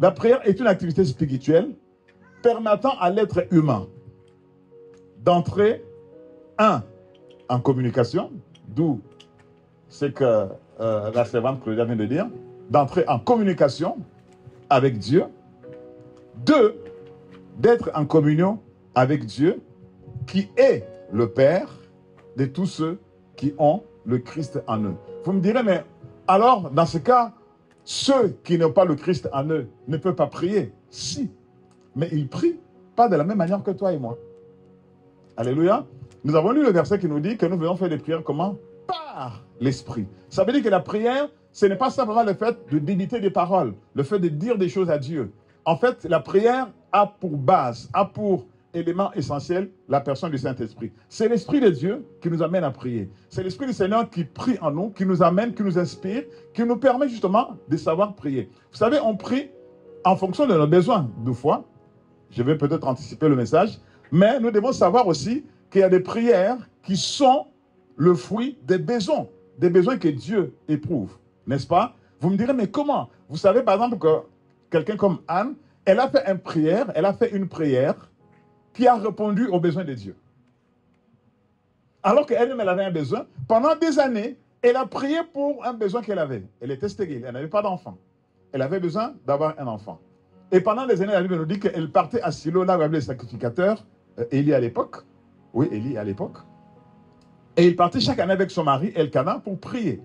La prière est une activité spirituelle permettant à l'être humain d'entrer, en communication, d'où ce que la servante Claudia vient de dire, d'entrer en communication avec Dieu. 2, d'être en communion avec Dieu, qui est le Père de tous ceux qui ont le Christ en eux. Vous me direz, mais alors, dans ce cas, ceux qui n'ont pas le Christ en eux ne peuvent pas prier. Si, mais ils prient pas de la même manière que toi et moi. Alléluia. Nous avons lu le verset qui nous dit que nous venons faire des prières comment? Par l'Esprit. Ça veut dire que la prière, ce n'est pas simplement le fait de débiter des paroles, le fait de dire des choses à Dieu. En fait, la prière a pour base, a pour élément essentiel la personne du Saint-Esprit. C'est l'Esprit de Dieu qui nous amène à prier. C'est l'Esprit du Seigneur qui prie en nous, qui nous amène, qui nous inspire, qui nous permet justement de savoir prier. Vous savez, on prie en fonction de nos besoins de foi. Je vais peut-être anticiper le message, mais nous devons savoir aussi qu'il y a des prières qui sont le fruit des besoins que Dieu éprouve, n'est-ce pas? Vous me direz, mais comment? Vous savez par exemple que quelqu'un comme Anne, elle a fait une prière qui a répondu aux besoins de Dieu. Alors qu'elle-même, elle avait un besoin. Pendant des années, elle a prié pour un besoin qu'elle avait. Elle était stérile, elle n'avait pas d'enfant. Elle avait besoin d'avoir un enfant. Et pendant des années, la Bible nous dit qu'elle partait à Silo, là où il y avait les sacrificateurs, Élie à l'époque. Oui, Élie à l'époque. Et il partait chaque année avec son mari, Elkana, pour prier.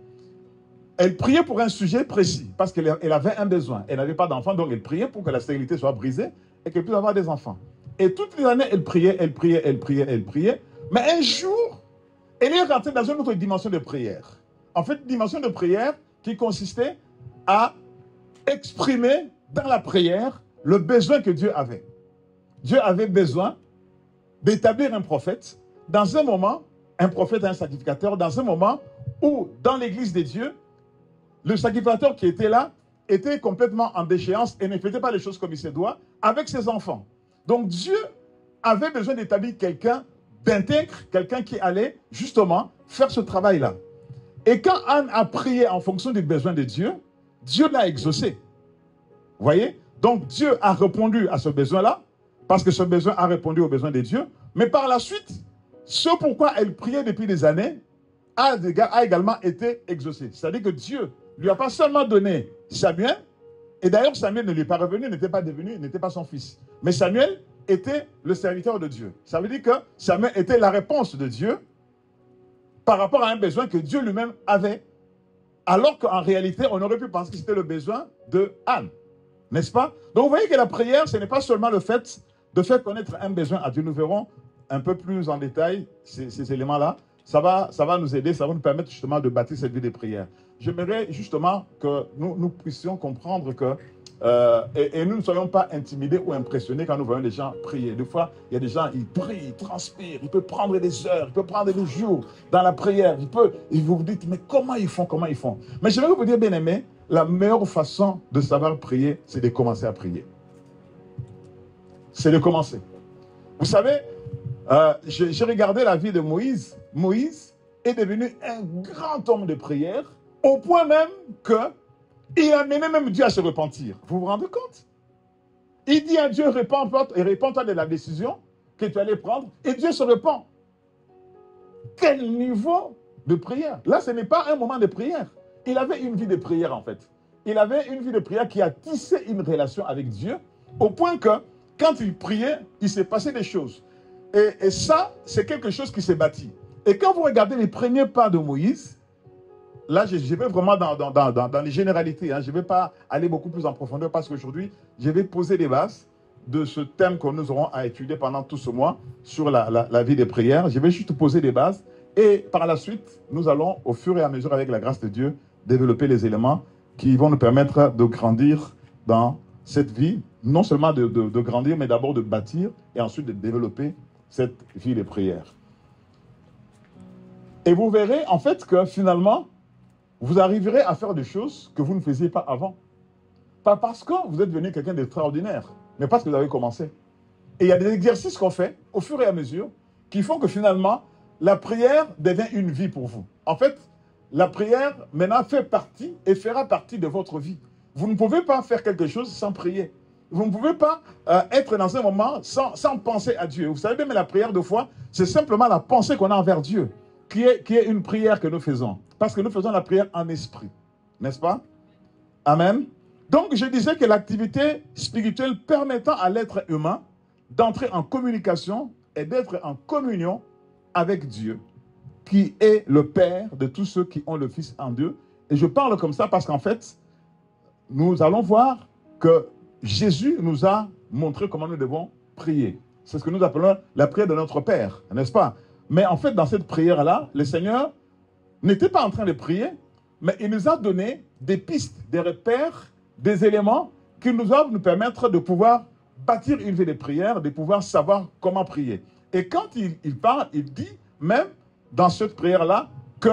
Elle priait pour un sujet précis, parce qu'elle avait un besoin. Elle n'avait pas d'enfant, donc elle priait pour que la stérilité soit brisée et qu'elle puisse avoir des enfants. Et toutes les années, elle priait. Mais un jour, elle est rentrée dans une autre dimension de prière. En fait, une dimension de prière qui consistait à exprimer dans la prière le besoin que Dieu avait. Dieu avait besoin d'établir un prophète dans un moment, un prophète et un sacrificateur, dans un moment où, dans l'église de Dieu, le sacrificateur qui était là était complètement en déchéance et ne faisait pas les choses comme il se doit avec ses enfants. Donc Dieu avait besoin d'établir quelqu'un d'intègre, quelqu'un qui allait justement faire ce travail-là. Et quand Anne a prié en fonction des besoins de Dieu, Dieu l'a exaucé. Vous voyez? Donc Dieu a répondu à ce besoin-là, parce que ce besoin a répondu aux besoins de Dieu. Mais par la suite, ce pourquoi elle priait depuis des années a également été exaucé. C'est-à-dire que Dieu lui a pas seulement donné Samuel, et d'ailleurs Samuel ne lui est pas revenu, n'était pas son fils. Mais Samuel était le serviteur de Dieu. Ça veut dire que Samuel était la réponse de Dieu par rapport à un besoin que Dieu lui-même avait. Alors qu'en réalité, on aurait pu penser que c'était le besoin de Anne. N'est-ce pas? Donc vous voyez que la prière, ce n'est pas seulement le fait de faire connaître un besoin à Dieu. Nous verrons un peu plus en détail ces éléments-là. Ça va nous aider, ça va nous permettre justement de bâtir cette vie de prière. J'aimerais justement que nous puissions comprendre que, et nous ne soyons pas intimidés ou impressionnés quand nous voyons des gens prier. Des fois, il y a des gens, ils prient, ils transpirent, ils peuvent prendre des heures, ils peuvent prendre des jours dans la prière. Et vous vous dites, mais comment ils font? Mais j'aimerais vous dire, bien aimé, la meilleure façon de savoir prier, c'est de commencer à prier. C'est de commencer. Vous savez, j'ai regardé la vie de Moïse. Moïse est devenu un grand homme de prière, au point même qu'il a mené même Dieu à se repentir. Vous vous rendez compte? Il dit à Dieu, répands-toi de la décision que tu allais prendre, et Dieu se repent. Quel niveau de prière? Là, ce n'est pas un moment de prière. Il avait une vie de prière, en fait. Il avait une vie de prière qui a tissé une relation avec Dieu, au point que, quand il priait, il s'est passé des choses. Et ça, c'est quelque chose qui s'est bâti. Et quand vous regardez les premiers pas de Moïse, là, je vais vraiment dans les généralités. Hein, je ne vais pas aller beaucoup plus en profondeur parce qu'aujourd'hui, je vais poser les bases de ce thème que nous aurons à étudier pendant tout ce mois sur la vie des prières. Je vais juste poser des bases. Et par la suite, nous allons, au fur et à mesure, avec la grâce de Dieu, développer les éléments qui vont nous permettre de grandir dans cette vie. Non seulement de grandir, mais d'abord de bâtir et ensuite de développer cette vie de prière. Et vous verrez en fait que finalement, vous arriverez à faire des choses que vous ne faisiez pas avant. Pas parce que vous êtes devenu quelqu'un d'extraordinaire, mais parce que vous avez commencé. Et il y a des exercices qu'on fait au fur et à mesure qui font que finalement, la prière devient une vie pour vous. En fait, la prière maintenant fait partie et fera partie de votre vie. Vous ne pouvez pas faire quelque chose sans prier. Vous ne pouvez pas être dans un moment sans penser à Dieu. Vous savez, même la prière de foi, c'est simplement la pensée qu'on a envers Dieu, qui est une prière que nous faisons. Parce que nous faisons la prière en esprit. N'est-ce pas? Amen. Donc, je disais que l'activité spirituelle permettant à l'être humain d'entrer en communication et d'être en communion avec Dieu, qui est le Père de tous ceux qui ont le Fils en Dieu. Et je parle comme ça parce qu'en fait, nous allons voir que Jésus nous a montré comment nous devons prier. C'est ce que nous appelons la prière de notre Père, n'est-ce pas? Mais en fait, dans cette prière-là, le Seigneur n'était pas en train de prier, mais il nous a donné des pistes, des repères, des éléments qui nous doivent nous permettre de pouvoir bâtir une vie de prière, de pouvoir savoir comment prier. Et quand il parle, il dit même dans cette prière-là que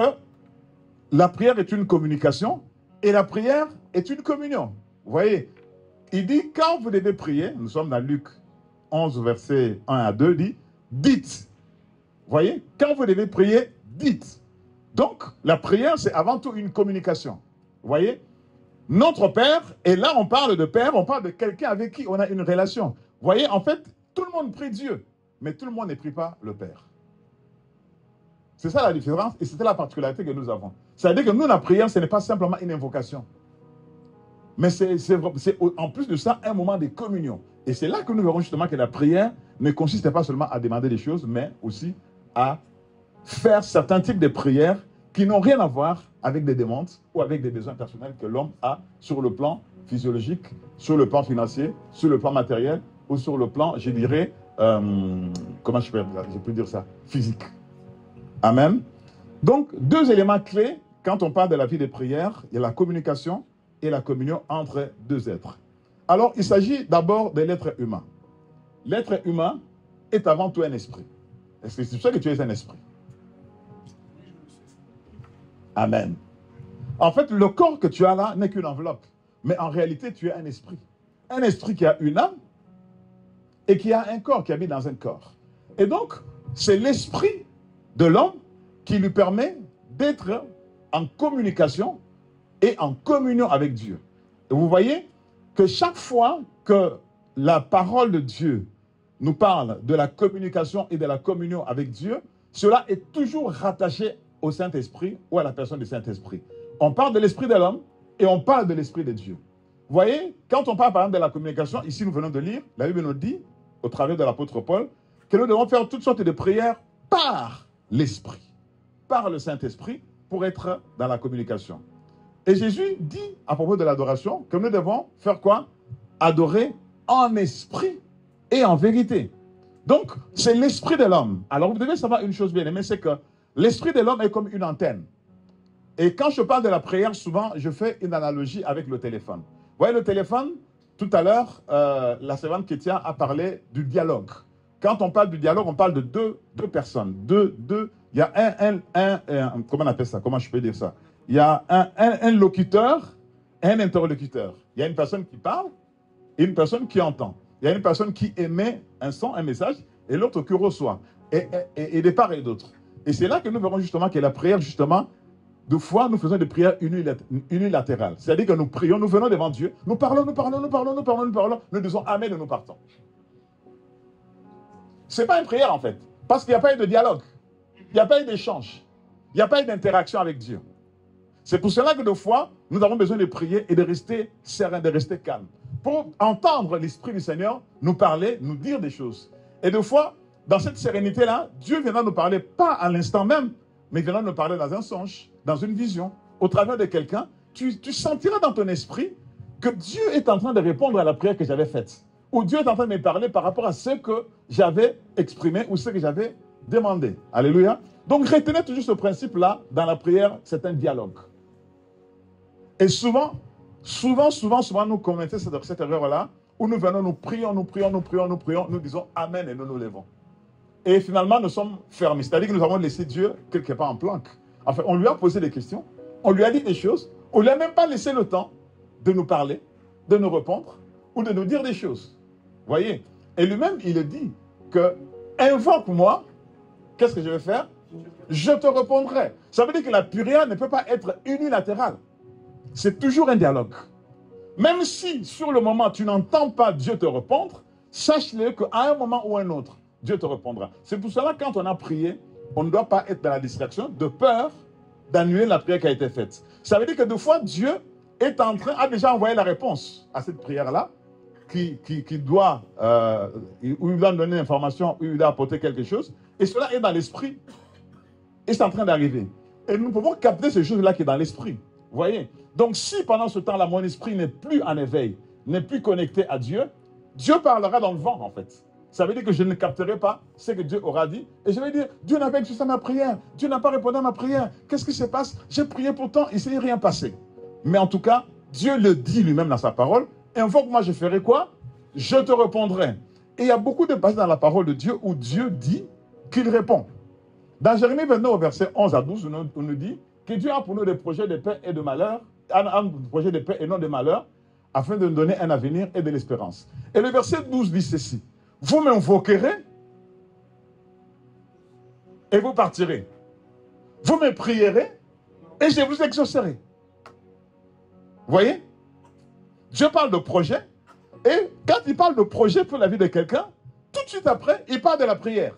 la prière est une communication et la prière est une communion. Vous voyez, il dit quand vous devez prier, nous sommes dans Luc 11, versets 1 à 2, dit dites. Vous voyez, quand vous devez prier, dites. Donc, la prière, c'est avant tout une communication. Vous voyez, notre Père, et là on parle de Père, on parle de quelqu'un avec qui on a une relation. Vous voyez, en fait, tout le monde prie Dieu, mais tout le monde ne prie pas le Père. C'est ça la différence, et c'était la particularité que nous avons. C'est-à-dire que nous, la prière, ce n'est pas simplement une invocation. Mais c'est en plus de ça, un moment de communion. Et c'est là que nous verrons justement que la prière ne consiste pas seulement à demander des choses, mais aussi à faire certains types de prières qui n'ont rien à voir avec des demandes ou avec des besoins personnels que l'homme a sur le plan physiologique, sur le plan financier, sur le plan matériel ou sur le plan, je dirais, comment je peux dire ça, physique. Amen. Donc, deux éléments clés quand on parle de la vie de prière, il y a la communication et la communion entre deux êtres. Alors, il s'agit d'abord de l'être humain. L'être humain est avant tout un esprit. Est-ce que tu sais que tu es un esprit? Amen. En fait, le corps que tu as là n'est qu'une enveloppe. Mais en réalité, tu es un esprit. Un esprit qui a une âme et qui a un corps, qui habite dans un corps. Et donc, c'est l'esprit de l'homme qui lui permet d'être en communication et en communion avec Dieu. Et vous voyez que chaque fois que la parole de Dieu nous parle de la communication et de la communion avec Dieu, cela est toujours rattaché au Saint-Esprit ou à la personne du Saint-Esprit. On parle de l'esprit de l'homme et on parle de l'esprit de Dieu. Vous voyez, quand on parle par exemple de la communication, ici nous venons de lire, la Bible nous dit, au travers de l'apôtre Paul, que nous devons faire toutes sortes de prières par l'Esprit, par le Saint-Esprit, pour être dans la communication. Et Jésus dit, à propos de l'adoration, que nous devons faire quoi? Adorer en esprit et en vérité. Donc, c'est l'esprit de l'homme. Alors, vous devez savoir une chose bien aimée, c'est que l'esprit de l'homme est comme une antenne. Et quand je parle de la prière, souvent, je fais une analogie avec le téléphone. Vous voyez, le téléphone, tout à l'heure, la servante Kétia a parlé du dialogue. Quand on parle du dialogue, on parle de deux personnes. Il y a comment on appelle ça? Comment je peux dire ça? Il y a un locuteur et un interlocuteur. Il y a une personne qui parle et une personne qui entend. Il y a une personne qui émet un son, un message, et l'autre qui reçoit. Et de part et d'autre. Et c'est là que nous verrons justement que la prière, justement, de fois, nous faisons des prières unilatérales. C'est-à-dire que nous prions, nous venons devant Dieu, nous parlons, nous disons Amen et nous partons. Ce n'est pas une prière en fait, parce qu'il n'y a pas eu de dialogue, il n'y a pas eu d'échange, il n'y a pas eu d'interaction avec Dieu. C'est pour cela que de fois, nous avons besoin de prier et de rester serein, de rester calme, pour entendre l'Esprit du Seigneur nous parler, nous dire des choses. Et de fois, dans cette sérénité-là, Dieu viendra nous parler, pas à l'instant même, mais il viendra nous parler dans un songe, dans une vision, au travers de quelqu'un. Tu sentiras dans ton esprit que Dieu est en train de répondre à la prière que j'avais faite. Ou Dieu est en train de me parler par rapport à ce que j'avais exprimé ou ce que j'avais demandé. Alléluia. Donc retenez toujours ce principe-là dans la prière, c'est un dialogue. Et souvent, nous commettons cette erreur-là, où nous venons, nous prions, nous disons Amen et nous nous levons. Et finalement, nous sommes fermés. C'est-à-dire que nous avons laissé Dieu quelque part en planque. Enfin, on lui a posé des questions, on lui a dit des choses, on ne lui a même pas laissé le temps de nous parler, de nous répondre ou de nous dire des choses. Vous voyez? Et lui-même, il dit que invoque-moi, qu'est-ce que je vais faire? Je te répondrai. Ça veut dire que la prière ne peut pas être unilatérale. C'est toujours un dialogue. Même si sur le moment tu n'entends pas Dieu te répondre, sache-le qu'à un moment ou un autre, Dieu te répondra. C'est pour cela que quand on a prié, on ne doit pas être dans la distraction de peur d'annuler la prière qui a été faite. Ça veut dire que des fois, Dieu est en train, a déjà envoyé la réponse à cette prière-là, où il doit donner l'information, où il doit apporter quelque chose, et cela est dans l'esprit, et c'est en train d'arriver. Et nous pouvons capter ces choses-là qui est dans l'esprit. Vous voyez? Donc si pendant ce temps-là, mon esprit n'est plus en éveil, n'est plus connecté à Dieu, Dieu parlera dans le vent, en fait. Ça veut dire que je ne capterai pas ce que Dieu aura dit. Et je vais dire, Dieu n'a pas exaucé ma prière. Dieu n'a pas répondu à ma prière. Qu'est-ce qui se passe? J'ai prié pourtant, il ne s'est rien passé. Mais en tout cas, Dieu le dit lui-même dans sa parole. Et une fois que moi je ferai quoi? Je te répondrai. Et il y a beaucoup de passages dans la parole de Dieu où Dieu dit qu'il répond. Dans Jérémie 29, au verset 11 à 12, on nous dit que Dieu a pour nous des projets de paix et de malheur, un projet de paix et non de malheur, afin de nous donner un avenir et de l'espérance. Et le verset 12 dit ceci: vous m'invoquerez et vous partirez. Vous me prierez et je vous exaucerai. Vous voyez? Dieu parle de projet, et quand il parle de projet pour la vie de quelqu'un, tout de suite après, il parle de la prière.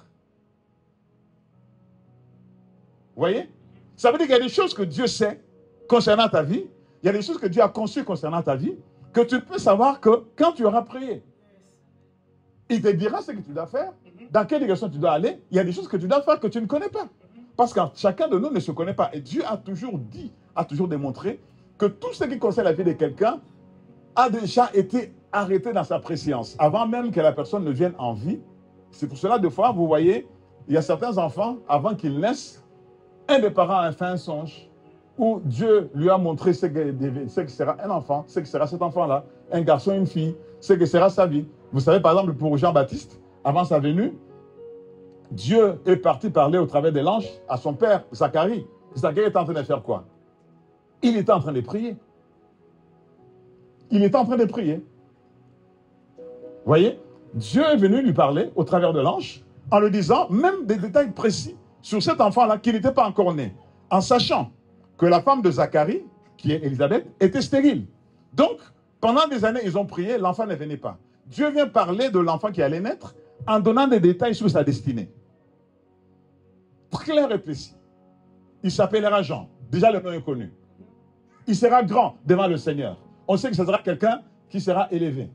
Vous voyez? Ça veut dire qu'il y a des choses que Dieu sait concernant ta vie, il y a des choses que Dieu a conçues concernant ta vie, que tu peux savoir que quand tu auras prié, il te dira ce que tu dois faire, dans quelle direction tu dois aller. Il y a des choses que tu dois faire que tu ne connais pas. Parce que chacun de nous ne se connaît pas. Et Dieu a toujours dit, a toujours démontré que tout ce qui concerne la vie de quelqu'un a déjà été arrêté dans sa préscience, avant même que la personne ne vienne en vie. C'est pour cela, des fois, vous voyez, il y a certains enfants, avant qu'ils naissent, un des parents a fait un songe où Dieu lui a montré ce que sera un enfant, ce que sera cet enfant-là, un garçon, une fille, ce que sera sa vie. Vous savez, par exemple, pour Jean-Baptiste, avant sa venue, Dieu est parti parler au travers de l'ange à son père, Zacharie. Zacharie était en train de faire quoi? Il était en train de prier. Il était en train de prier. Vous voyez? Dieu est venu lui parler au travers de l'ange en lui disant même des détails précis sur cet enfant-là qui n'était pas encore né, en sachant que la femme de Zacharie, qui est Élisabeth, était stérile. Donc, pendant des années, ils ont prié, l'enfant ne venait pas. Dieu vient parler de l'enfant qui allait naître en donnant des détails sur sa destinée. Clair et précis. Il s'appellera Jean. Déjà, le nom est connu. Il sera grand devant le Seigneur. On sait que ce sera quelqu'un qui sera élevé.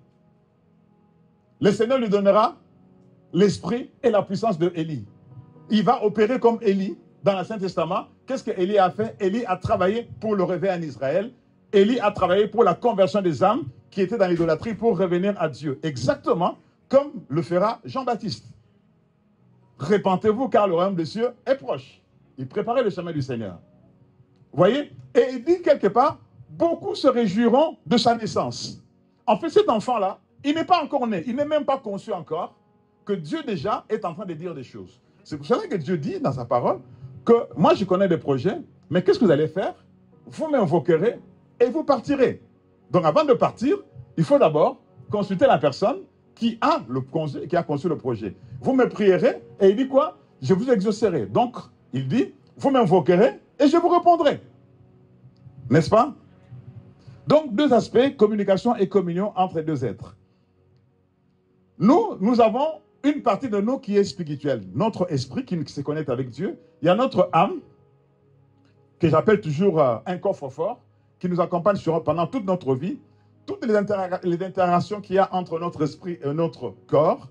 Le Seigneur lui donnera l'esprit et la puissance de Élie. Il va opérer comme Élie dans l'Ancien Testament. Qu'est-ce que Élie a fait? Élie a travaillé pour le réveil en Israël. Élie a travaillé pour la conversion des âmes qui étaient dans l'idolâtrie pour revenir à Dieu. Exactement comme le fera Jean-Baptiste. Repentez-vous car le royaume des cieux est proche. Il préparait le chemin du Seigneur. Vous voyez? Et il dit quelque part, beaucoup se réjouiront de sa naissance. En fait, cet enfant-là, il n'est pas encore né, il n'est même pas conçu encore, que Dieu déjà est en train de dire des choses. C'est pour cela que Dieu dit dans sa parole que moi je connais des projets, mais qu'est-ce que vous allez faire? Vous m'invoquerez et vous partirez. Donc avant de partir, il faut d'abord consulter la personne qui a conçu le projet. Vous me prierez et il dit quoi? Je vous exaucerai. Donc il dit, vous m'invoquerez et je vous répondrai. N'est-ce pas? Donc deux aspects, communication et communion entre les deux êtres. Nous avons une partie de nous qui est spirituelle, notre esprit qui se connecte avec Dieu. Il y a notre âme, que j'appelle toujours un coffre-fort, qui nous accompagne pendant toute notre vie. Toutes les interactions qu'il y a entre notre esprit et notre corps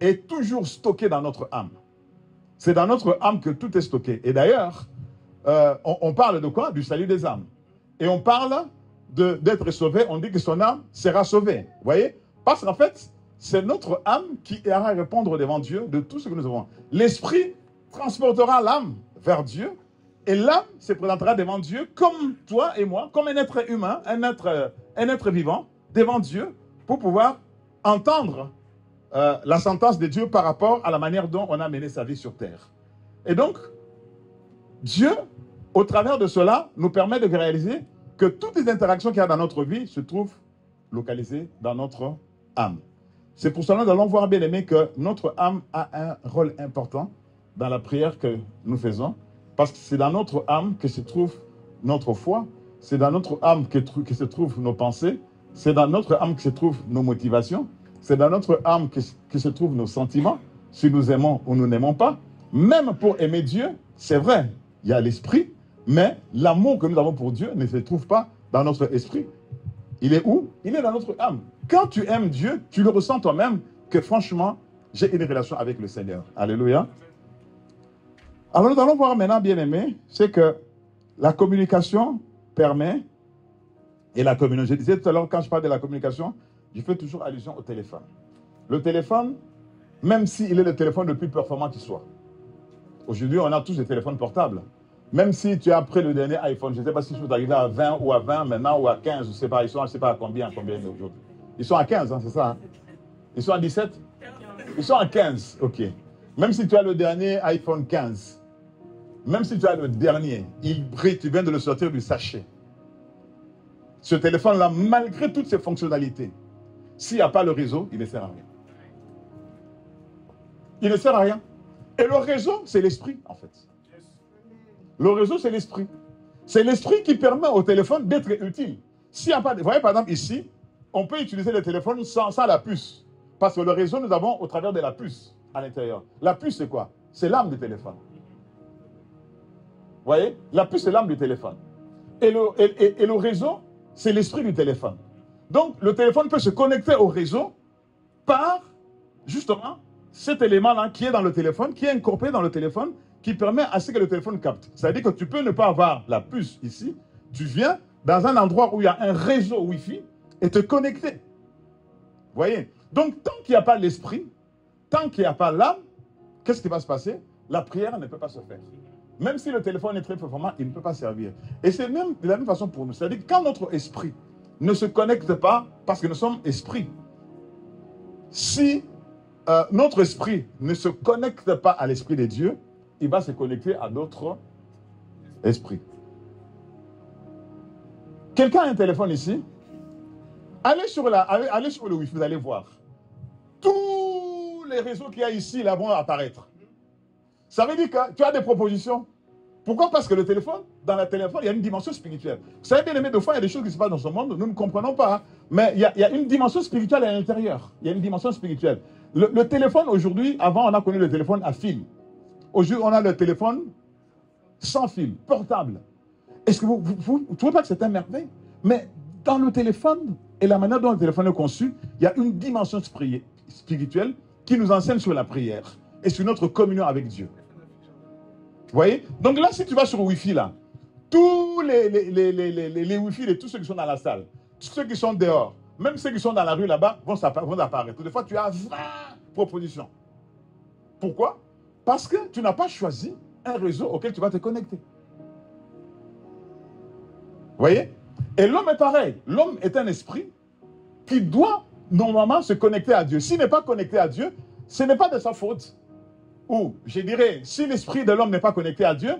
est toujours stocké dans notre âme. C'est dans notre âme que tout est stocké. Et d'ailleurs, on parle de quoi? Du salut des âmes. Et on parle d'être sauvé, on dit que son âme sera sauvée. Vous voyez? Parce qu'en fait, c'est notre âme qui ira répondre devant Dieu de tout ce que nous avons. L'esprit transportera l'âme vers Dieu et l'âme se présentera devant Dieu comme toi et moi, comme un être humain, un être vivant devant Dieu pour pouvoir entendre la sentence de Dieu par rapport à la manière dont on a mené sa vie sur terre. Et donc, Dieu, au travers de cela, nous permet de réaliser que toutes les interactions qu'il y a dans notre vie se trouvent localisées dans notre âme. C'est pour cela que nous allons voir, bien aimé, que notre âme a un rôle important dans la prière que nous faisons, parce que c'est dans notre âme que se trouve notre foi, c'est dans notre âme que se trouvent nos pensées, C'est dans notre âme que se trouvent nos motivations. C'est dans notre âme que se trouvent nos sentiments, si nous aimons ou nous n'aimons pas. Même pour aimer Dieu, c'est vrai, il y a l'esprit, mais l'amour que nous avons pour Dieu ne se trouve pas dans notre esprit. Il est où? Il est dans notre âme. Quand tu aimes Dieu, tu le ressens toi-même que franchement, j'ai une relation avec le Seigneur. Alléluia. Alors nous allons voir maintenant, bien aimé, c'est que la communication permet, et la communication, je disais tout à l'heure, quand je parle de la communication, je fais toujours allusion au téléphone. Le téléphone, même s'il est le téléphone le plus performant qui soit. Aujourd'hui, on a tous des téléphones portables. Même si tu as pris le dernier iPhone, je ne sais pas si tu es arrivé à 20 ou à 20 maintenant ou à 15, je ne sais pas, ils sont, je ne sais pas à combien aujourd'hui. Ils sont à 15, hein, c'est ça, hein? Ils sont à 17? Ils sont à 15, ok. Même si tu as le dernier iPhone 15, même si tu as le dernier, il brille, tu viens de le sortir du sachet. Ce téléphone-là, malgré toutes ses fonctionnalités, s'il n'y a pas le réseau, il ne sert à rien. Il ne sert à rien. Et le réseau, c'est l'esprit, en fait. Le réseau, c'est l'esprit. C'est l'esprit qui permet au téléphone d'être utile. S'il n'y a pas, vous voyez, par exemple, ici, on peut utiliser le téléphone sans la puce. Parce que le réseau, nous avons au travers de la puce à l'intérieur. La puce, c'est quoi? C'est l'âme du téléphone. Vous voyez? La puce, c'est l'âme du téléphone. Et le réseau, c'est l'esprit du téléphone. Donc, le téléphone peut se connecter au réseau par, justement, cet élément-là qui est dans le téléphone, qui est incorporé dans le téléphone, qui permet à ce que le téléphone capte. C'est-à-dire que tu peux ne pas avoir la puce ici, tu viens dans un endroit où il y a un réseau Wi-Fi et te connecter. Vous voyez? Donc, tant qu'il n'y a pas l'esprit, tant qu'il n'y a pas l'âme, qu'est-ce qui va se passer? La prière ne peut pas se faire. Même si le téléphone est très performant, il ne peut pas servir. Et c'est même de la même façon pour nous. C'est-à-dire que quand notre esprit ne se connecte pas, parce que nous sommes esprits, si notre esprit ne se connecte pas à l'esprit de Dieu, il va se connecter à d'autres esprits. Quelqu'un a un téléphone ici? Allez sur le Wi-Fi, vous allez voir. Tous les réseaux qu'il y a ici, là, vont apparaître. Ça veut dire que tu as des propositions. Pourquoi? Parce que le téléphone, dans le téléphone, il y a une dimension spirituelle. Vous savez bien aimé, des fois, il y a des choses qui se passent dans ce monde, nous ne comprenons pas. Hein, mais il y a une dimension spirituelle à l'intérieur. Il y a une dimension spirituelle. Le téléphone, aujourd'hui, avant, on a connu le téléphone à fil. Aujourd'hui, on a le téléphone sans fil, portable. Est-ce que vous ne trouvez pas que c'est un merveille? Mais dans le téléphone et la manière dont le téléphone est conçu, il y a une dimension spirituelle qui nous enseigne sur la prière et sur notre communion avec Dieu. Vous voyez? Donc là, si tu vas sur le Wi-Fi, là, tous les Wi-Fi de tous ceux qui sont dans la salle, tous ceux qui sont dehors, même ceux qui sont dans la rue là-bas, vont apparaître. Des fois, tu as 20 propositions. Pourquoi? Parce que tu n'as pas choisi un réseau auquel tu vas te connecter. Vous voyez? Et l'homme est pareil. L'homme est un esprit qui doit normalement se connecter à Dieu. S'il n'est pas connecté à Dieu, ce n'est pas de sa faute. Ou, je dirais, si l'esprit de l'homme n'est pas connecté à Dieu,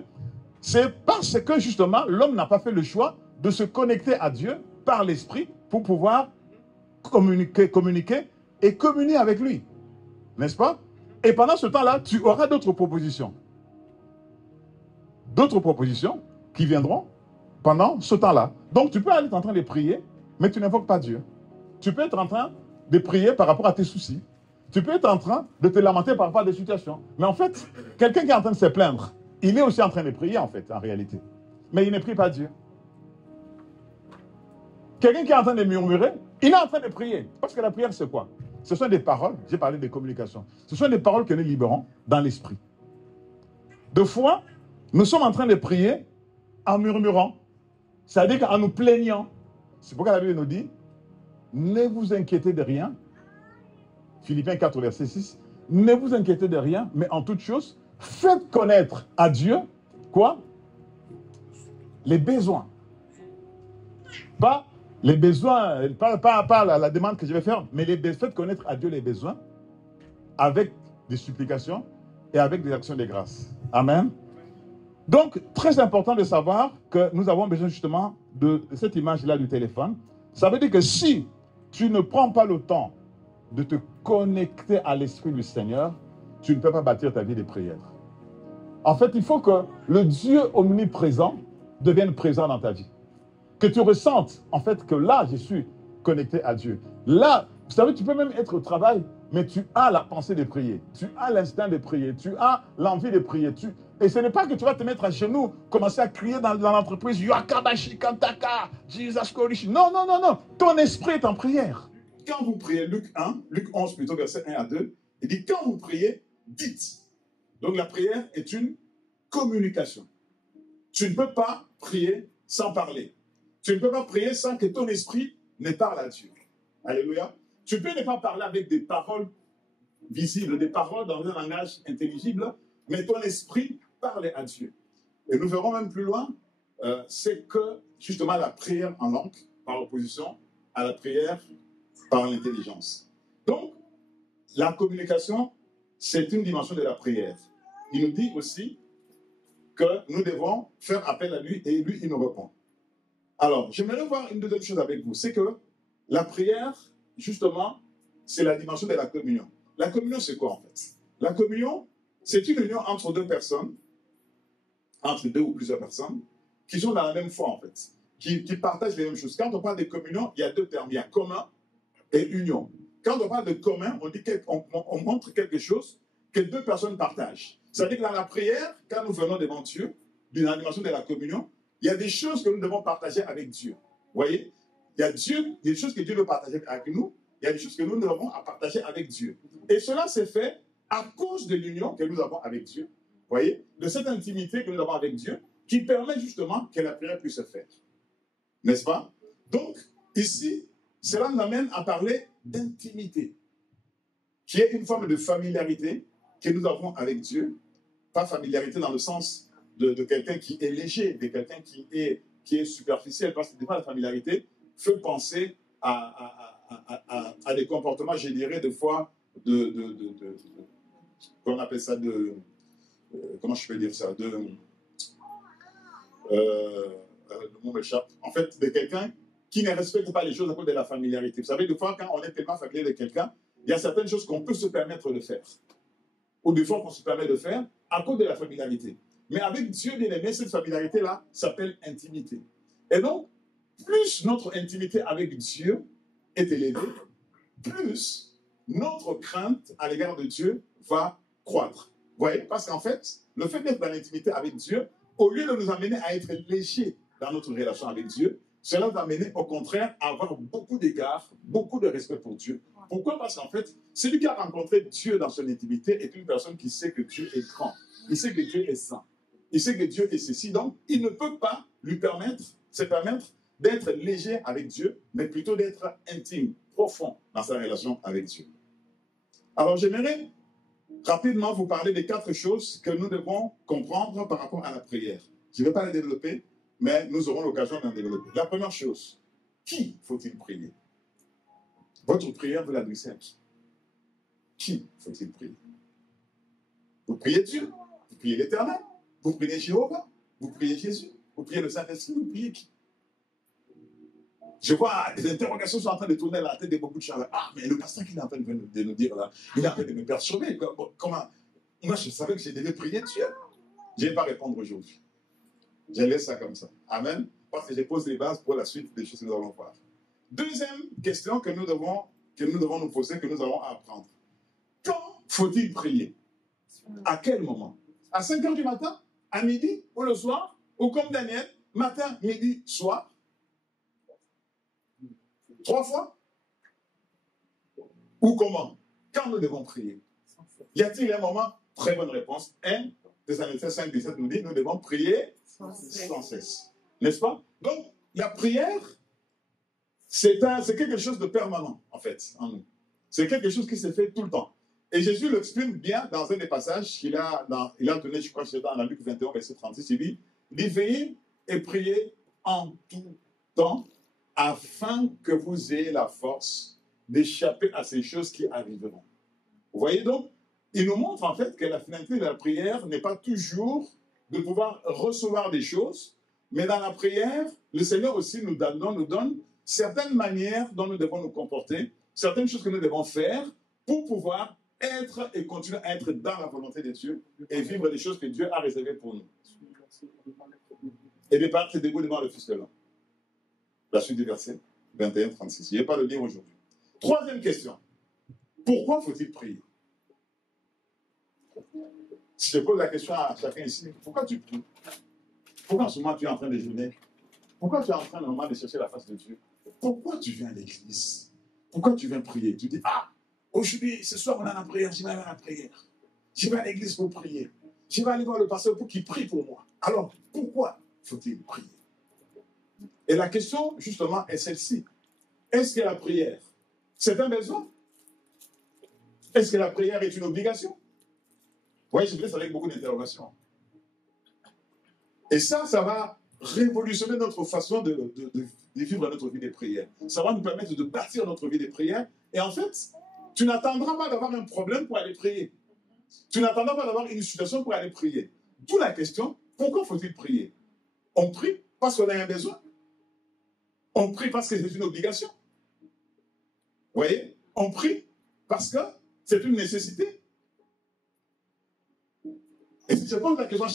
c'est parce que justement, l'homme n'a pas fait le choix de se connecter à Dieu par l'esprit pour pouvoir communiquer et communier avec lui. N'est-ce pas? Et pendant ce temps-là, tu auras d'autres propositions. D'autres propositions qui viendront pendant ce temps-là. Donc, tu peux aller en train de prier, mais tu n'invoques pas Dieu. Tu peux être en train de prier par rapport à tes soucis. Tu peux être en train de te lamenter par rapport à des situations. Mais en fait, quelqu'un qui est en train de se plaindre, il est aussi en train de prier, en fait, en réalité. Mais il ne prie pas Dieu. Quelqu'un qui est en train de murmurer, il est en train de prier. Parce que la prière, c'est quoi? Ce sont des paroles, j'ai parlé de communication. Ce sont des paroles que nous libérons dans l'esprit. Deux fois, nous sommes en train de prier en murmurant. C'est-à-dire qu'en nous plaignant. C'est pourquoi la Bible nous dit, ne vous inquiétez de rien. Philippiens 4, verset 6. Ne vous inquiétez de rien, mais en toute chose, faites connaître à Dieu, quoi? Les besoins. Pas les besoins, pas la demande que je vais faire, mais faites connaître à Dieu les besoins avec des supplications et avec des actions de grâce. Amen. Donc, très important de savoir que nous avons besoin justement de cette image-là du téléphone. Ça veut dire que si tu ne prends pas le temps de te connecter à l'Esprit du Seigneur, tu ne peux pas bâtir ta vie de prière. En fait, il faut que le Dieu omniprésent devienne présent dans ta vie. Que tu ressentes, en fait, que là, je suis connecté à Dieu. Là, vous savez, tu peux même être au travail, mais tu as la pensée de prier. Tu as l'instinct de prier. Tu as l'envie de prier. Et ce n'est pas que tu vas te mettre à genoux, commencer à crier dans l'entreprise, Yakabashi Kantaka, Jesus Korishi. Non, non, non, non. Ton esprit est en prière. Quand vous priez, Luc 11 plutôt, verset 1 à 2, il dit, quand vous priez, dites. Donc la prière est une communication. Tu ne peux pas prier sans parler. Tu ne peux pas prier sans que ton esprit ne parle à Dieu. Alléluia. Tu peux ne pas parler avec des paroles visibles, des paroles dans un langage intelligible, mais ton esprit parle à Dieu. Et nous verrons même plus loin, c'est que justement la prière en langue, par opposition à la prière par l'intelligence. Donc, la communication, c'est une dimension de la prière. Il nous dit aussi que nous devons faire appel à lui et lui, il nous répond. Alors, j'aimerais voir une deuxième chose avec vous, c'est que la prière, justement, c'est la dimension de la communion. La communion, c'est quoi en fait? La communion, c'est une union entre deux personnes, entre deux ou plusieurs personnes, qui sont dans la même foi en fait, qui partagent les mêmes choses. Quand on parle de communion, il y a deux termes, il y a commun et union. Quand on parle de commun, on dit on montre quelque chose que deux personnes partagent. C'est-à-dire que dans la prière, quand nous venons devant Dieu, dans la dimension de la communion, il y a des choses que nous devons partager avec Dieu. Vous voyez? Il y a des choses que Dieu veut partager avec nous, il y a des choses que nous devons partager avec Dieu. Et cela s'est fait à cause de l'union que nous avons avec Dieu. Vous voyez? De cette intimité que nous avons avec Dieu, qui permet justement que la prière puisse se faire. N'est-ce pas? Donc, ici, cela nous amène à parler d'intimité, qui est une forme de familiarité que nous avons avec Dieu. Pas familiarité dans le sens de quelqu'un qui est léger, de quelqu'un qui est superficiel, parce que des fois la familiarité fait penser à des comportements, je dirais, des fois, comment on appelle ça, comment je peux dire ça, le mot m'échappe, en fait, de quelqu'un qui ne respecte pas les choses à cause de la familiarité. Vous savez, des fois, quand on est tellement familier de quelqu'un, il y a certaines choses qu'on peut se permettre de faire, ou des fois qu'on se permet de faire à cause de la familiarité. Mais avec Dieu bien-aimé, cette familiarité-là s'appelle intimité. Et donc, plus notre intimité avec Dieu est élevée, plus notre crainte à l'égard de Dieu va croître. Vous voyez? Parce qu'en fait, le fait d'être dans l'intimité avec Dieu, au lieu de nous amener à être légers dans notre relation avec Dieu, cela va amener au contraire à avoir beaucoup d'égards, beaucoup de respect pour Dieu. Pourquoi? Parce qu'en fait, celui qui a rencontré Dieu dans son intimité est une personne qui sait que Dieu est grand. Il sait que Dieu est saint. Il sait que Dieu est ceci. Donc, il ne peut pas se permettre d'être léger avec Dieu, mais plutôt d'être intime, profond dans sa relation avec Dieu. Alors, j'aimerais rapidement vous parler des 4 choses que nous devons comprendre par rapport à la prière. Je ne vais pas les développer, mais nous aurons l'occasion d'en développer. La première chose, qui faut-il prier? Votre prière, vous l'adressez à qui? Qui faut-il prier? Vous priez Dieu, vous priez l'Éternel, vous priez Jéhovah, vous priez Jésus, vous priez le Saint-Esprit, vous priez qui? Je vois des interrogations sont en train de tourner à la tête de beaucoup de gens. Ah, mais le pasteur qui est en train de nous dire là, il est en train de me perturber. Comment? Moi, je savais que je devais prier Dieu. Je ne vais pas répondre aujourd'hui. Je laisse ça comme ça. Amen. Parce que je pose les bases pour la suite des choses que nous allons voir. Deuxième question que nous devons nous poser, que nous allons apprendre. Quand faut-il prier? À quel moment? À 5 heures du matin? À midi? Ou le soir? Ou comme Daniel, matin, midi, soir? 3 fois? Ou comment? Quand nous devons prier? Y a-t-il un moment? Très bonne réponse. 1 Thessaloniciens 5, 17 nous dit, nous devons prier sans cesse. N'est-ce pas? Donc, la prière, c'est quelque chose de permanent, en fait, en nous. C'est quelque chose qui se fait tout le temps. Et Jésus l'exprime bien dans un des passages qu'il a donné, je crois que c'est dans la Luc 21, verset 36, il dit, veillez et priez en tout temps, afin que vous ayez la force d'échapper à ces choses qui arriveront. Vous voyez donc, il nous montre en fait que la finalité de la prière n'est pas toujours de pouvoir recevoir des choses, mais dans la prière, le Seigneur aussi nous donne certaines manières dont nous devons nous comporter, certaines choses que nous devons faire pour pouvoir être et continuer à être dans la volonté de Dieu et vivre les choses que Dieu a réservées pour nous. Et de partir debout devant le Fils de l'homme. La suite du verset. 21, 36. Je ne vais pas le lire aujourd'hui. Troisième question. Pourquoi faut-il prier? Si je pose la question à chacun ici, pourquoi tu pries? Pourquoi en ce moment tu es en train de jeûner? Pourquoi tu es en train normalement de chercher la face de Dieu? Pourquoi tu viens à l'église? Pourquoi tu viens prier? Tu dis, ah, aujourd'hui, ce soir, on a la prière, je vais aller à la prière. Je vais à l'église pour prier. Je vais aller voir le pasteur pour qu'il prie pour moi. Alors, pourquoi faut-il prier? Et la question, justement, est celle-ci. Est-ce que la prière, c'est un besoin? Est-ce que la prière est une obligation? Vous voyez, je laisse avec beaucoup d'interrogations. Et ça va révolutionner notre façon de vivre notre vie de prière. Ça va nous permettre de bâtir notre vie de prière. Et en fait, tu n'attendras pas d'avoir un problème pour aller prier. Tu n'attendras pas d'avoir une situation pour aller prier. D'où la question, pourquoi faut-il prier? On prie parce qu'on a un besoin. On prie parce que c'est une obligation. Vous voyez? On prie parce que c'est une nécessité. Et si je pose la question à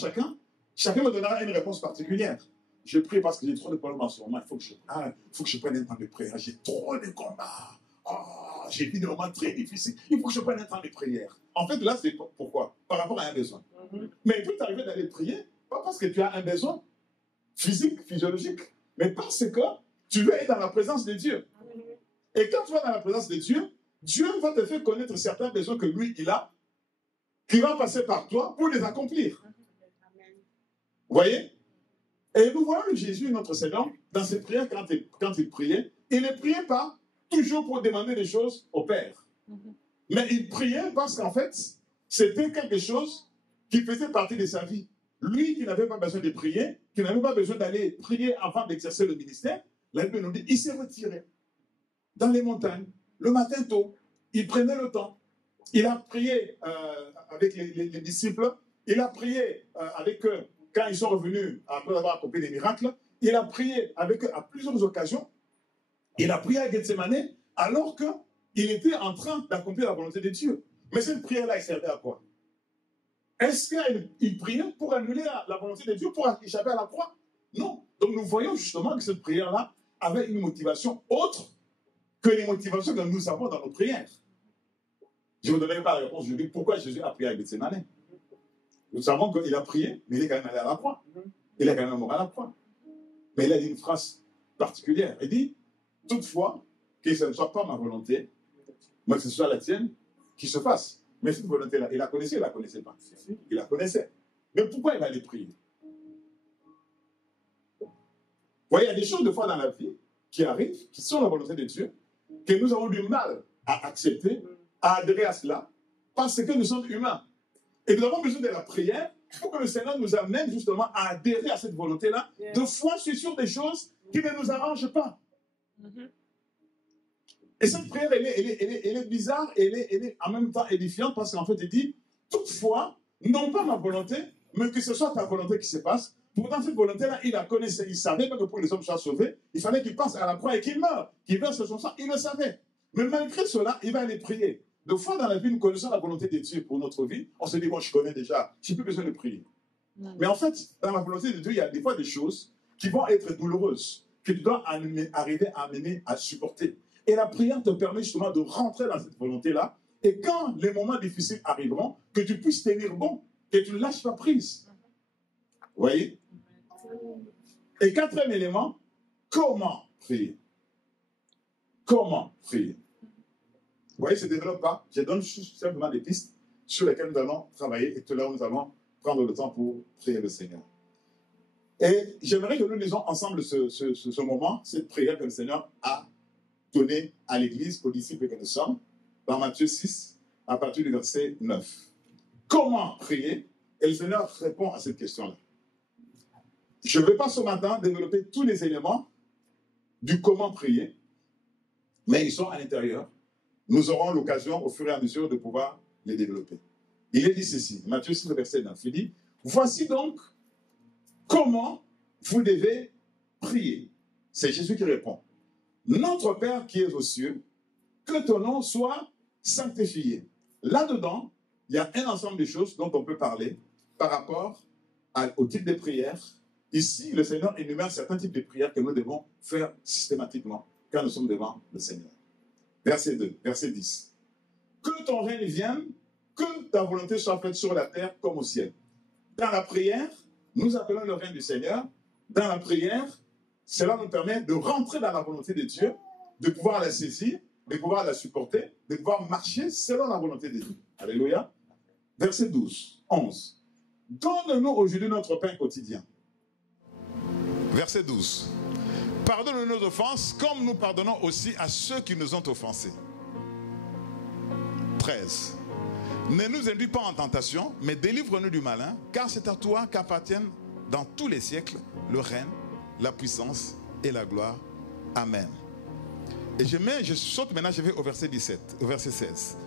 chacun me donnera une réponse particulière. Je prie parce que j'ai trop de problèmes en ce moment. Il faut que je prenne un temps de prière. J'ai trop de combats. Oh, j'ai vu des moments très difficiles. Il faut que je prenne un temps de prière. En fait, là, c'est pourquoi? Par rapport à un besoin. Mais il peut t'arriver d'aller prier, pas parce que tu as un besoin physique, physiologique, mais parce que tu veux être dans la présence de Dieu. Et quand tu vas dans la présence de Dieu, Dieu va te faire connaître certains besoins que lui, il a, qui va passer par toi pour les accomplir. Vous voyez? Et nous voyons Jésus, notre Seigneur, dans ses prières, quand il priait, il ne priait pas toujours pour demander des choses au Père. Mais il priait parce qu'en fait, c'était quelque chose qui faisait partie de sa vie. Lui qui n'avait pas besoin de prier, qui n'avait pas besoin d'aller prier avant d'exercer le ministère, la Bible nous dit, il s'est retiré dans les montagnes, le matin tôt, il prenait le temps. Il a prié avec les disciples, il a prié avec eux quand ils sont revenus après avoir accompli des miracles, il a prié avec eux à plusieurs occasions, il a prié à Gethsemane alors qu'il était en train d'accomplir la volonté de Dieu. Mais cette prière-là, il servait à quoi? Est-ce qu'il priait pour annuler la volonté de Dieu, pour échapper à la croix? Non. Donc nous voyons justement que cette prière-là avait une motivation autre que les motivations que nous avons dans nos prières. Je ne vous donnerai pas la réponse, je dis pourquoi Jésus a prié à Gethsemane. Nous savons qu'il a prié, mais il est quand même allé à la croix. Il est quand même mort à la croix. Mais il a dit une phrase particulière. Il dit, toutefois, que ce ne soit pas ma volonté, mais que ce soit la tienne, qui se fasse. Mais cette volonté-là, il la connaissait, il ne la connaissait pas. Il la connaissait. Mais pourquoi il allait prier? Vous voyez, il y a des choses de fois dans la vie qui arrivent, qui sont la volonté de Dieu, que nous avons du mal à accepter, à adhérer à cela, parce que nous sommes humains. Et nous avons besoin de la prière pour que le Seigneur nous amène justement à adhérer à cette volonté-là, de foi sur des choses qui ne nous arrangent pas. Et cette prière, elle est bizarre, elle est en même temps édifiante, parce qu'en fait, il dit, toutefois, non pas ma volonté, mais que ce soit ta volonté qui se passe. Pourtant, cette volonté-là, il la connaissait, il savait que pour que les hommes soient sauvés, il fallait qu'il passe à la croix et qu'il meure, qu'il verse son sang, il le savait. Mais malgré cela, il va aller prier. De fois dans la vie, nous connaissons la volonté de Dieu pour notre vie. On se dit, bon, je connais déjà, je n'ai plus besoin de prier. Mais en fait, dans la volonté de Dieu, il y a des fois des choses qui vont être douloureuses, que tu dois arriver à amener à supporter. Et la prière te permet justement de rentrer dans cette volonté-là. Et quand les moments difficiles arriveront, que tu puisses tenir bon, que tu ne lâches pas prise. Vous voyez? Et quatrième élément, comment prier? Comment prier? Vous voyez, ça ne développe pas. Je donne simplement des pistes sur lesquelles nous allons travailler et tout là où nous allons prendre le temps pour prier le Seigneur. Et j'aimerais que nous lisions ensemble ce moment, cette prière que le Seigneur a donnée à l'Église, aux disciples que nous sommes, dans Matthieu 6, à partir du verset 9. Comment prier? Et le Seigneur répond à cette question-là. Je ne vais pas ce matin développer tous les éléments du comment prier, mais ils sont à l'intérieur. Nous aurons l'occasion, au fur et à mesure, de pouvoir les développer. Il est dit ceci, Matthieu 6, verset 9, il dit, voici donc comment vous devez prier. C'est Jésus qui répond. Notre Père qui es aux cieux, que ton nom soit sanctifié. Là-dedans, il y a un ensemble de choses dont on peut parler par rapport au type de prière. Ici, le Seigneur énumère certains types de prières que nous devons faire systématiquement. quand nous sommes devant le Seigneur. Verset 2, verset 10. Que ton règne vienne, que ta volonté soit faite sur la terre comme au ciel. Dans la prière, nous appelons le règne du Seigneur. Dans la prière, cela nous permet de rentrer dans la volonté de Dieu, de pouvoir la saisir, de pouvoir la supporter, de pouvoir marcher selon la volonté de Dieu. Alléluia. Verset 12, 11. Donne-nous aujourd'hui notre pain quotidien. Verset 12. Pardonne-nous nos offenses comme nous pardonnons aussi à ceux qui nous ont offensés. 13. Ne nous induis pas en tentation, mais délivre-nous du malin, car c'est à toi qu'appartiennent dans tous les siècles le règne, la puissance et la gloire. Amen. Et je saute maintenant, je vais au verset 17, au verset 16.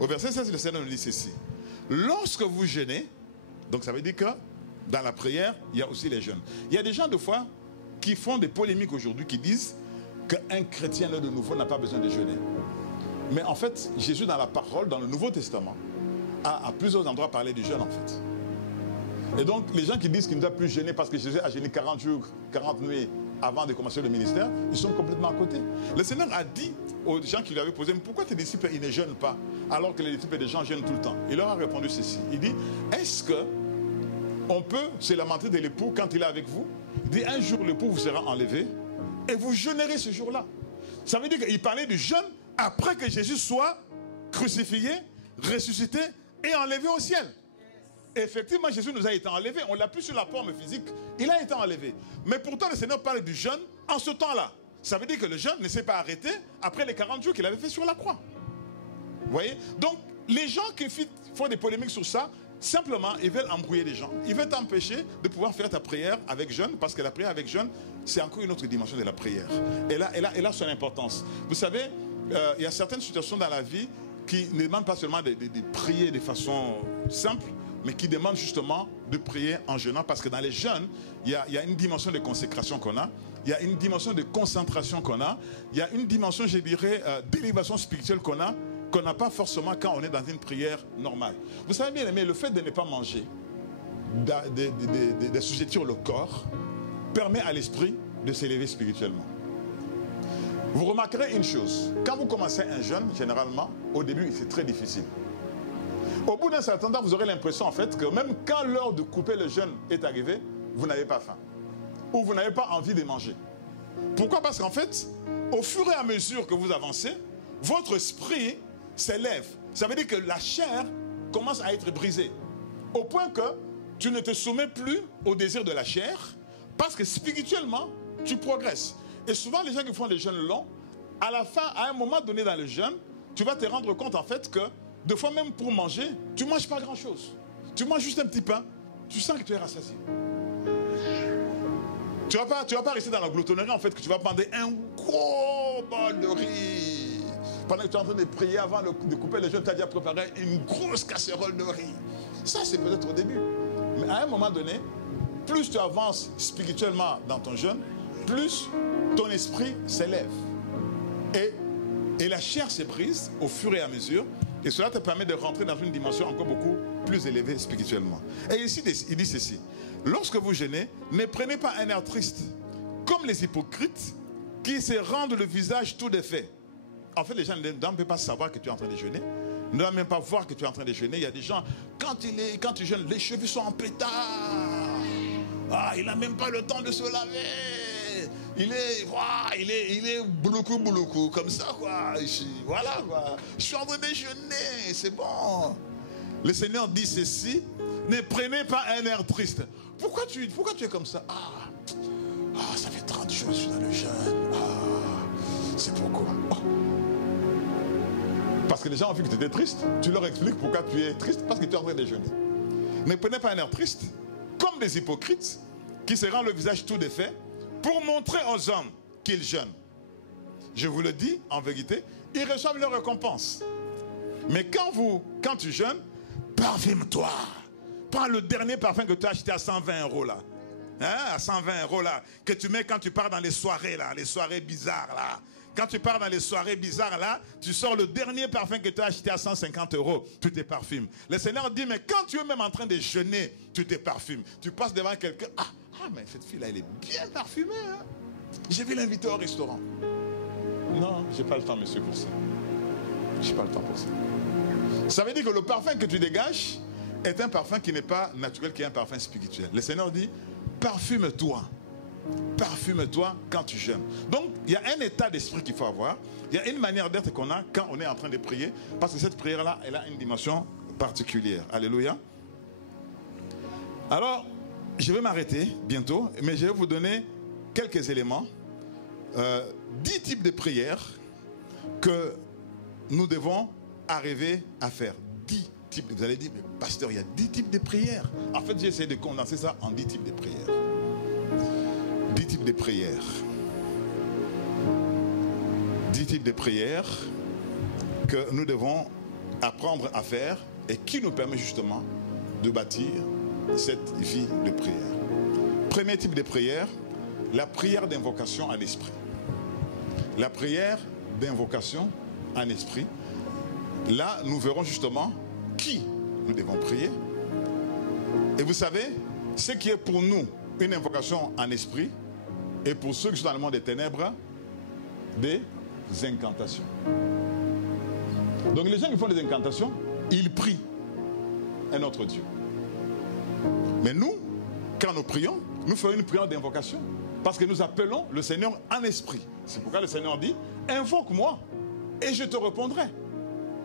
Au verset 16, le Seigneur nous dit ceci. Lorsque vous jeûnez, donc ça veut dire que dans la prière, il y a aussi les jeûnes. Il y a des gens, des fois, qui font des polémiques aujourd'hui, qui disent qu'un chrétien de nouveau n'a pas besoin de jeûner. Mais en fait, Jésus, dans la parole, dans le Nouveau Testament, a à plusieurs endroits parlé du jeûne, en fait. Et donc, les gens qui disent qu'il ne doit plus jeûner parce que Jésus a jeûné 40 jours, 40 nuits avant de commencer le ministère, ils sont complètement à côté. Le Seigneur a dit aux gens qui lui avaient posé, mais pourquoi tes disciples, ils ne jeûnent pas, alors que les disciples des gens jeûnent tout le temps? Il leur a répondu ceci. Il dit, est-ce que on peut se lamenter de l'époux quand il est avec vous? Il dit, un jour, l'époux vous sera enlevé et vous jeûnerez ce jour-là. Ça veut dire qu'il parlait du jeûne après que Jésus soit crucifié, ressuscité et enlevé au ciel. Effectivement, Jésus nous a été enlevé. On l'a plus sur la forme physique. Il a été enlevé. Mais pourtant, le Seigneur parle du jeûne en ce temps-là. Ça veut dire que le jeûne ne s'est pas arrêté après les 40 jours qu'il avait fait sur la croix. Vous voyez? Donc, les gens qui font des polémiques sur ça, simplement, ils veulent embrouiller les gens. Ils veulent t'empêcher de pouvoir faire ta prière avec jeûne, parce que la prière avec jeûne, c'est encore une autre dimension de la prière. Elle a son importance. Vous savez, il y a certaines situations dans la vie qui ne demandent pas seulement de prier de façon simple, mais qui demandent justement de prier en jeûnant, parce que dans les jeûnes, il y a une dimension de consécration qu'on a, il y a une dimension de concentration qu'on a, il y a une dimension, je dirais, d'élévation spirituelle qu'on n'a pas forcément quand on est dans une prière normale. Vous savez bien aimé, le fait de ne pas manger, d'assujettir le corps, permet à l'esprit de s'élever spirituellement. Vous remarquerez une chose, quand vous commencez un jeûne, généralement, au début, c'est très difficile. Au bout d'un certain temps, vous aurez l'impression en fait que même quand l'heure de couper le jeûne est arrivée, vous n'avez pas faim. Ou vous n'avez pas envie de manger. Pourquoi? Parce qu'en fait, au fur et à mesure que vous avancez, votre esprit s'élève. Ça veut dire que la chair commence à être brisée. Au point que tu ne te soumets plus au désir de la chair, parce que spirituellement, tu progresses. Et souvent, les gens qui font des jeûnes longs, à la fin, à un moment donné dans le jeûne, tu vas te rendre compte en fait que, des fois même pour manger, tu ne manges pas grand-chose. Tu manges juste un petit pain, tu sens que tu es rassasié. Tu ne vas pas rester dans la gloutonnerie en fait, que tu vas prendre un gros bol de riz. Pendant que tu es en train de prier avant de couper le jeûne, tu as déjà préparé une grosse casserole de riz. Ça, c'est peut-être au début. Mais à un moment donné, plus tu avances spirituellement dans ton jeûne, plus ton esprit s'élève. Et la chair se brise au fur et à mesure. Et cela te permet de rentrer dans une dimension encore beaucoup plus élevée spirituellement. Et ici, il dit ceci. Lorsque vous jeûnez, ne prenez pas un air triste, comme les hypocrites qui se rendent le visage tout défait. En fait, les gens ne doivent pas savoir que tu es en train de jeûner. Ne doivent même pas voir que tu es en train de jeûner. Il y a des gens, quand tu jeûnes, les cheveux sont en pétard. Ah, il n'a même pas le temps de se laver. Il est bouloukou, comme ça, quoi. Voilà, quoi. Je suis en train de jeûner, c'est bon. Le Seigneur dit ceci, ne prenez pas un air triste. Pourquoi tu es comme ça? Ça fait 30 jours que je suis dans le jeûne. C'est pourquoi. Parce que les gens ont vu que tu étais triste. Tu leur expliques pourquoi tu es triste, parce que tu es en train de jeûner. Ne prenez pas un air triste, comme des hypocrites qui se rendent le visage tout défait pour montrer aux hommes qu'ils jeûnent. Je vous le dis, en vérité, ils reçoivent leur récompense. Mais quand tu jeûnes, parfume-toi. Prends le dernier parfum que tu as acheté à 120 € là. À 120 € là. Que tu mets quand tu pars dans les soirées là. Les soirées bizarres là. Quand tu pars dans les soirées bizarres là, tu sors le dernier parfum que tu as acheté à 150 €. Tu te parfumes. Le Seigneur dit, mais quand tu es même en train de jeûner, tu te parfumes. Tu passes devant quelqu'un. Mais cette fille là, elle est bien parfumée. Je vais l'inviter au restaurant. Non, j'ai pas le temps, monsieur, pour ça. J'ai pas le temps pour ça. Ça veut dire que le parfum que tu dégages est un parfum qui n'est pas naturel, qui est un parfum spirituel. Le Seigneur dit, parfume-toi. Parfume-toi quand tu jeûnes. Donc, il y a un état d'esprit qu'il faut avoir. Il y a une manière d'être qu'on a quand on est en train de prier. Parce que cette prière-là, elle a une dimension particulière. Alléluia. Alors, je vais m'arrêter bientôt, mais je vais vous donner quelques éléments. 10 types de prières que nous devons arriver à faire. 10 types. Vous allez dire, mais pasteur, il y a 10 types de prières. En fait, j'ai essayé de condenser ça en 10 types de prières. 10 types de prières. 10 types de prières que nous devons apprendre à faire et qui nous permet justement de bâtir cette vie de prière. Premier type de prière, la prière d'invocation à l'esprit. La prière d'invocation en esprit. Là, nous verrons justement qui nous devons prier. Et vous savez, ce qui est pour nous une invocation en esprit, et pour ceux qui sont dans le monde des ténèbres, des incantations. Donc les gens qui font des incantations, ils prient un autre Dieu. Mais nous, quand nous prions, nous faisons une prière d'invocation. Parce que nous appelons le Seigneur en esprit. C'est pourquoi le Seigneur dit, invoque-moi et je te répondrai.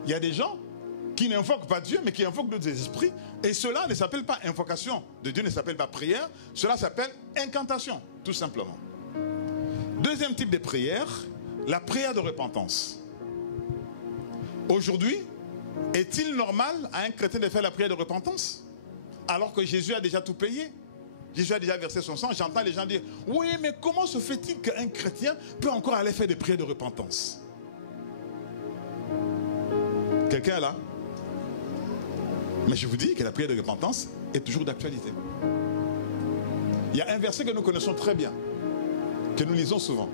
Il y a des gens qui n'invoquent pas Dieu, mais qui invoquent d'autres esprits. Et cela ne s'appelle pas invocation de Dieu, ne s'appelle pas prière. Cela s'appelle incantation, tout simplement. Deuxième type de prière, la prière de repentance. Aujourd'hui, est-il normal à un chrétien de faire la prière de repentance alors que Jésus a déjà tout payé? Jésus a déjà versé son sang. J'entends les gens dire, oui, mais comment se fait-il qu'un chrétien peut encore aller faire des prières de repentance? Quelqu'un est là? Mais je vous dis que la prière de repentance est toujours d'actualité. Il y a un verset que nous connaissons très bien, que nous lisons souvent,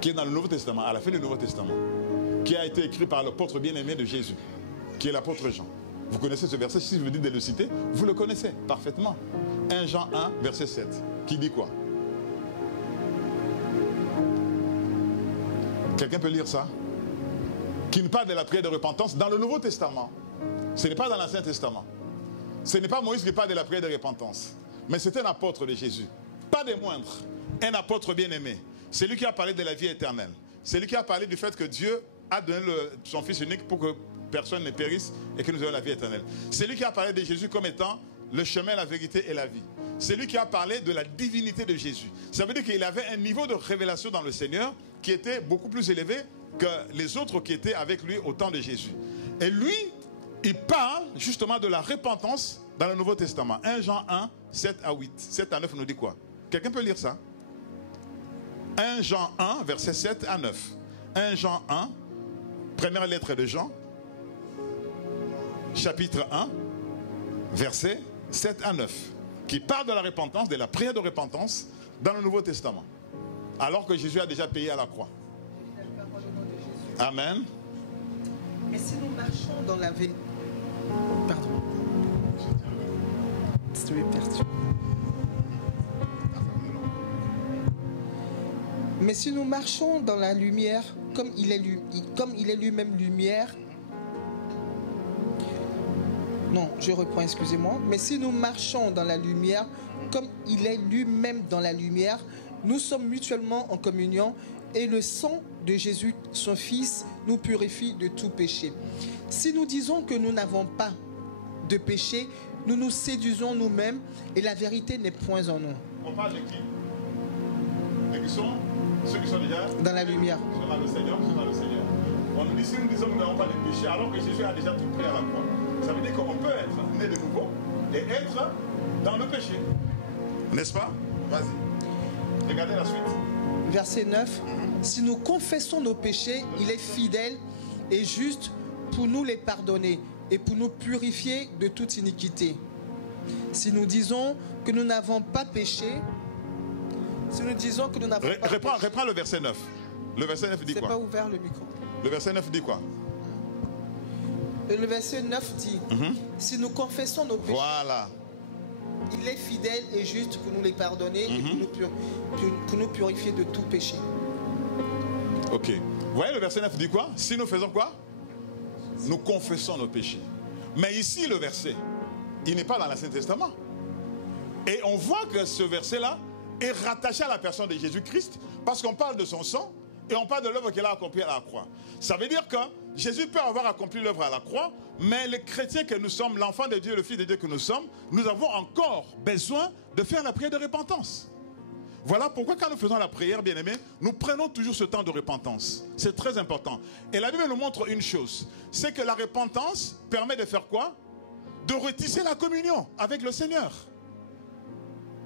qui est dans le Nouveau Testament, à la fin du Nouveau Testament, qui a été écrit par l'apôtre bien-aimé de Jésus, qui est l'apôtre Jean. Vous connaissez ce verset, si je vous dis de le citer, vous le connaissez parfaitement. 1 Jean 1, verset 7, qui dit quoi? Quelqu'un peut lire ça? Qui nous parle de la prière de repentance dans le Nouveau Testament. Ce n'est pas dans l'Ancien Testament. Ce n'est pas Moïse qui parle de la prière de repentance. Mais c'est un apôtre de Jésus. Pas des moindres. Un apôtre bien-aimé. C'est lui qui a parlé de la vie éternelle. C'est lui qui a parlé du fait que Dieu a donné son Fils unique pour que personne ne périsse et que nous ayons la vie éternelle. C'est lui qui a parlé de Jésus comme étant le chemin, la vérité et la vie. C'est lui qui a parlé de la divinité de Jésus. Ça veut dire qu'il avait un niveau de révélation dans le Seigneur qui était beaucoup plus élevé que les autres qui étaient avec lui au temps de Jésus. Et lui, il parle justement de la repentance dans le Nouveau Testament. 1 Jean 1, 7 à 8. 7 à 9 nous dit quoi? Quelqu'un peut lire ça? 1 Jean 1, verset 7 à 9. 1 Jean 1, première lettre de Jean, chapitre 1, verset 7 à 9, qui parle de la repentance, de la prière de repentance dans le Nouveau Testament, alors que Jésus a déjà payé à la croix. Amen. Mais si nous marchons dans la vérité... Pardon. Je vais perdu. Mais si nous marchons dans la lumière, comme il est lui-même lumière... Non, je reprends, excusez-moi. Mais si nous marchons dans la lumière, comme il est lui-même dans la lumière, nous sommes mutuellement en communion et le sang de Jésus, son Fils, nous purifie de tout péché. Si nous disons que nous n'avons pas de péché, nous nous séduisons nous-mêmes et la vérité n'est point en nous. On parle de qui? De qui sont ceux qui sont déjà dans la lumière. Sont dans le Seigneur, sont dans le Seigneur. On nous dit, si nous disons que nous n'avons pas de péché, alors que Jésus a déjà tout pris à la croix, ça veut dire qu'on peut être né de nouveau et être dans le péché. N'est-ce pas? Vas-y. Regardez la suite. Verset 9. Si nous confessons nos péchés, il est fidèle et juste pour nous les pardonner et pour nous purifier de toute iniquité. Si nous disons que nous n'avons pas péché, si nous disons que nous n'avons pas péché... Reprends le verset 9. Le verset 9 dit quoi? C'est pas ouvert le micro. Le verset 9 dit quoi? Le verset 9 dit, si nous confessons nos péchés, voilà, il est fidèle et juste pour nous les pardonner et pour nous purifier de tout péché. Ok. Vous voyez, le verset 9 dit quoi? Si nous faisons quoi? Nous confessons nos péchés. Mais ici, le verset, il n'est pas dans l'Ancien Testament. Et on voit que ce verset-là est rattaché à la personne de Jésus-Christ parce qu'on parle de son sang et on parle de l'œuvre qu'il a accomplie à la croix. Ça veut dire que Jésus peut avoir accompli l'œuvre à la croix, mais les chrétiens que nous sommes, l'enfant de Dieu, le fils de Dieu que nous sommes, nous avons encore besoin de faire la prière de repentance. Voilà pourquoi quand nous faisons la prière, bien-aimés, nous prenons toujours ce temps de repentance. C'est très important. Et la Bible nous montre une chose, c'est que la repentance permet de faire quoi? De retisser la communion avec le Seigneur.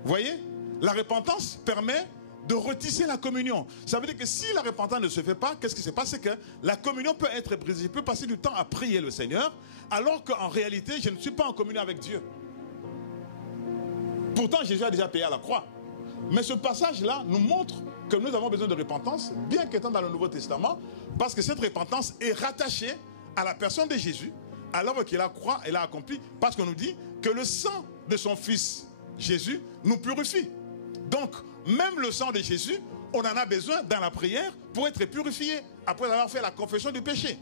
Vous voyez? La repentance permet de retisser la communion. Ça veut dire que si la repentance ne se fait pas, qu'est-ce qui se passe? C'est que la communion peut être brisée. Je peux passer du temps à prier le Seigneur, alors qu'en réalité, je ne suis pas en communion avec Dieu. Pourtant, Jésus a déjà payé à la croix. Mais ce passage-là nous montre que nous avons besoin de repentance, bien qu'étant dans le Nouveau Testament, parce que cette repentance est rattachée à la personne de Jésus, à l'œuvre qu'il a croix et l'a accomplie, parce qu'on nous dit que le sang de son Fils Jésus nous purifie. Donc, même le sang de Jésus, on en a besoin dans la prière pour être purifié, après avoir fait la confession du péché.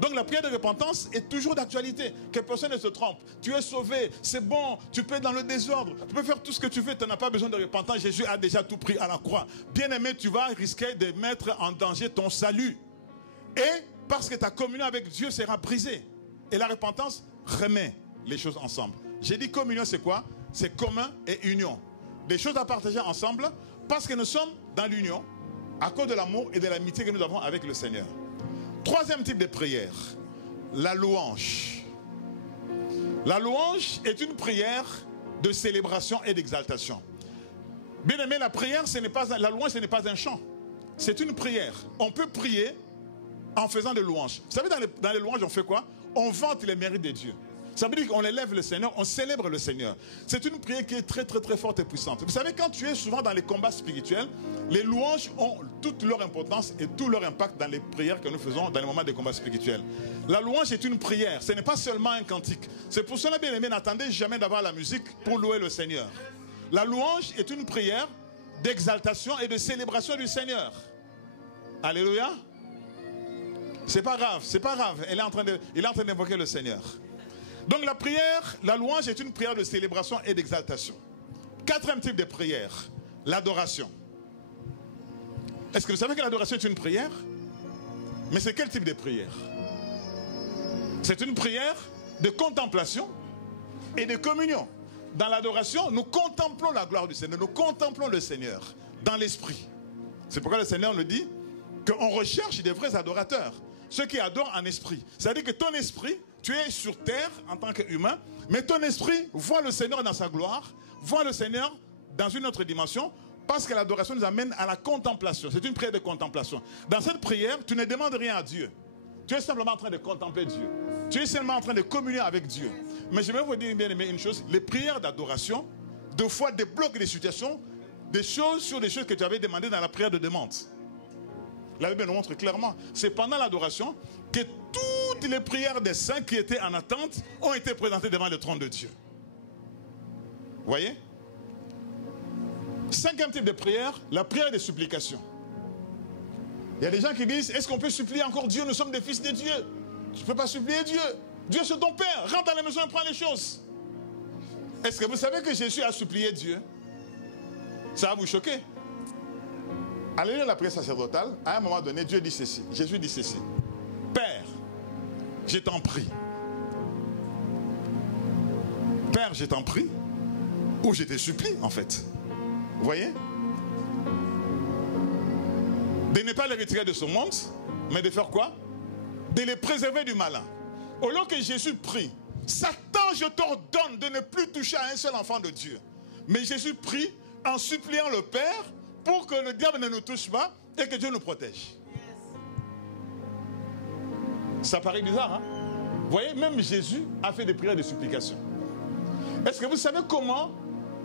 Donc la prière de repentance est toujours d'actualité. Que personne ne se trompe. Tu es sauvé, c'est bon, tu peux être dans le désordre, tu peux faire tout ce que tu veux, tu n'as pas besoin de repentance. Jésus a déjà tout pris à la croix. Bien-aimé, tu vas risquer de mettre en danger ton salut. Et parce que ta communion avec Dieu sera brisée. Et la repentance remet les choses ensemble. J'ai dit communion, c'est quoi? C'est commun et union. Des choses à partager ensemble parce que nous sommes dans l'union à cause de l'amour et de l'amitié que nous avons avec le Seigneur. Troisième type de prière, la louange. La louange est une prière de célébration et d'exaltation. Bien aimé, la prière, la louange, ce n'est pas un chant. C'est une prière. On peut prier en faisant des louanges. Vous savez, dans les louanges, on fait quoi? On vante les mérites de Dieu. Ça veut dire qu'on élève le Seigneur, on célèbre le Seigneur. C'est une prière qui est très très très forte et puissante. Vous savez, quand tu es souvent dans les combats spirituels, les louanges ont toute leur importance et tout leur impact dans les prières que nous faisons dans les moments des combats spirituels. La louange est une prière, ce n'est pas seulement un cantique. C'est pour cela, bien aimé, n'attendez jamais d'avoir la musique pour louer le Seigneur. La louange est une prière d'exaltation et de célébration du Seigneur. Alléluia. C'est pas grave, c'est pas grave. Il est en train d'invoquer le Seigneur. Donc la prière, la louange est une prière de célébration et d'exaltation. Quatrième type de prière, l'adoration. Est-ce que vous savez que l'adoration est une prière? Mais c'est quel type de prière? C'est une prière de contemplation et de communion. Dans l'adoration, nous contemplons la gloire du Seigneur, nous contemplons le Seigneur dans l'esprit. C'est pourquoi le Seigneur nous dit qu'on recherche des vrais adorateurs, ceux qui adorent en esprit. C'est-à-dire que ton esprit, tu es sur terre en tant qu'humain, mais ton esprit voit le Seigneur dans sa gloire, voit le Seigneur dans une autre dimension, parce que l'adoration nous amène à la contemplation. C'est une prière de contemplation. Dans cette prière, tu ne demandes rien à Dieu. Tu es simplement en train de contempler Dieu. Tu es simplement en train de communier avec Dieu. Mais je vais vous dire, bien aimé, une chose. Les prières d'adoration, deux fois, débloquent des situations, des choses sur des choses que tu avais demandées dans la prière de demande. La Bible nous montre clairement, c'est pendant l'adoration que toutes les prières des saints qui étaient en attente ont été présentées devant le trône de Dieu. Vous voyez? Cinquième type de prière, la prière de supplication. Il y a des gens qui disent, est-ce qu'on peut supplier encore Dieu? Nous sommes des fils de Dieu. Tu ne peux pas supplier Dieu. Dieu c'est ton Père. Rentre dans la maison et prends les choses. Est-ce que vous savez que Jésus a supplié Dieu? Ça va vous choquer. Allez lire la prière sacerdotale. À un moment donné, Dieu dit ceci. Jésus dit ceci. Père, je t'en prie. Père, je t'en prie. Ou je te supplie, en fait. Vous voyez? De ne pas les retirer de ce monde, mais de faire quoi? De les préserver du malin. Au lieu que Jésus prie, Satan, je t'ordonne de ne plus toucher à un seul enfant de Dieu. Mais Jésus prie en suppliant le Père pour que le diable ne nous touche pas et que Dieu nous protège. Ça paraît bizarre, hein? Vous voyez, même Jésus a fait des prières de supplication. Est-ce que vous savez comment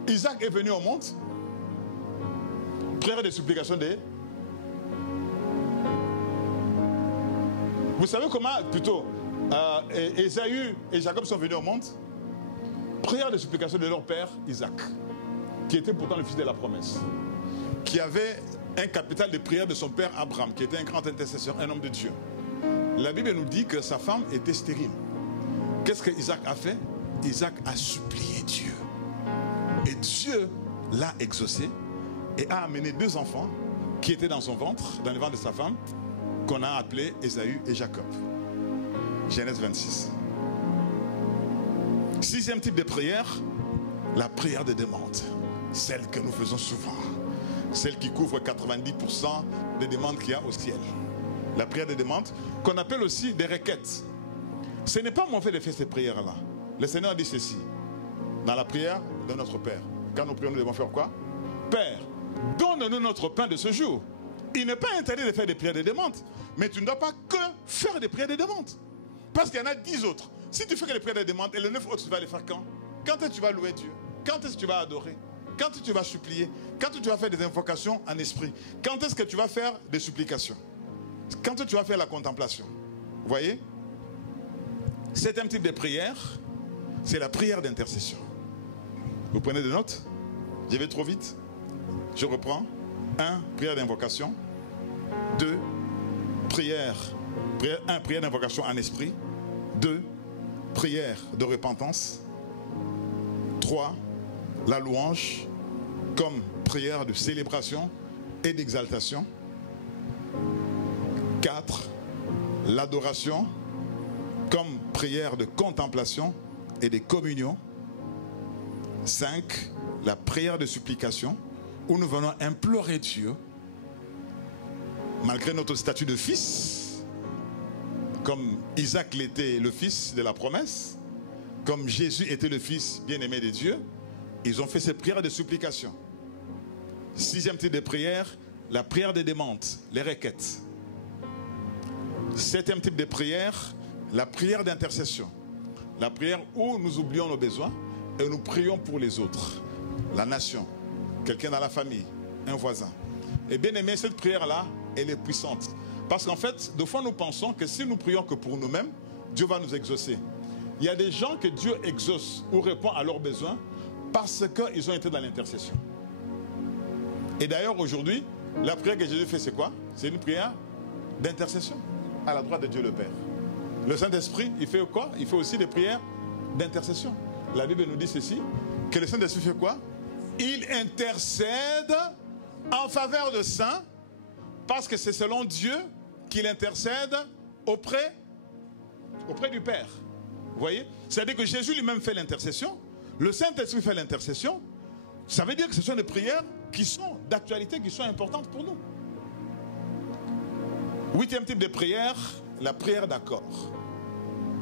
Isaac est venu au monde? Prière de supplication de... Vous savez comment, plutôt, Ésaü et Jacob sont venus au monde? Prière de supplication de leur père Isaac, qui était pourtant le fils de la promesse, qui avait un capital de prière de son père Abraham, qui était un grand intercesseur, un homme de Dieu. La Bible nous dit que sa femme était stérile. Qu'est-ce que Isaac a fait? Isaac a supplié Dieu. Et Dieu l'a exaucé et a amené 2 enfants qui étaient dans son ventre, dans le ventre de sa femme, qu'on a appelés Ésaü et Jacob. Genèse 26. 6e type de prière, la prière de demande. Celle que nous faisons souvent. Celle qui couvre 90% des demandes qu'il y a au ciel. La prière de demande, qu'on appelle aussi des requêtes. Ce n'est pas mauvais de faire ces prières-là. Le Seigneur dit ceci, dans la prière de notre Père. Quand nous prions, nous devons faire quoi? Père, donne-nous notre pain de ce jour. Il n'est pas interdit de faire des prières de demande. Mais tu ne dois pas que faire des prières de demande. Parce qu'il y en a 10 autres. Si tu fais que des prières de demande, et les 9 autres, tu vas les faire quand? Quand est-ce que tu vas louer Dieu? Quand est-ce que tu vas adorer? Quand est-ce que tu vas supplier? Quand est-ce que tu vas faire des invocations en esprit? Quand est-ce que tu vas faire des supplications? Quand est-ce que tu vas faire la contemplation? Vous voyez? 7e type de prière, c'est la prière d'intercession. Vous prenez des notes? Je vais trop vite. Je reprends. 1. Prière d'invocation. 2. Prière 1. Prière d'invocation en esprit. 2. Prière de repentance. 3. La louange comme prière de célébration et d'exaltation. 4. L'adoration comme prière de contemplation et de communion. 5. La prière de supplication, où nous venons implorer Dieu, malgré notre statut de fils, comme Isaac l'était le fils de la promesse, comme Jésus était le fils bien-aimé de Dieu, ils ont fait ces prières de supplication. 6e type de prière, la prière des demandes, les requêtes. 7e type de prière, la prière d'intercession. La prière où nous oublions nos besoins et nous prions pour les autres. La nation, quelqu'un dans la famille, un voisin. Et bien aimé, cette prière-là, elle est puissante. Parce qu'en fait, de fois nous pensons que si nous prions que pour nous-mêmes, Dieu va nous exaucer. Il y a des gens que Dieu exauce ou répond à leurs besoins parce qu'ils ont été dans l'intercession. Et d'ailleurs, aujourd'hui, la prière que Jésus fait, c'est quoi? C'est une prière d'intercession à la droite de Dieu le Père. Le Saint-Esprit, il fait quoi? Il fait aussi des prières d'intercession. La Bible nous dit ceci, que le Saint-Esprit fait quoi? Il intercède en faveur de saints, parce que c'est selon Dieu qu'il intercède auprès du Père. Vous voyez? C'est-à-dire que Jésus lui-même fait l'intercession, le Saint-Esprit fait l'intercession. Ça veut dire que ce sont des prières qui sont d'actualité, qui sont importantes pour nous. 8e type de prière, la prière d'accord.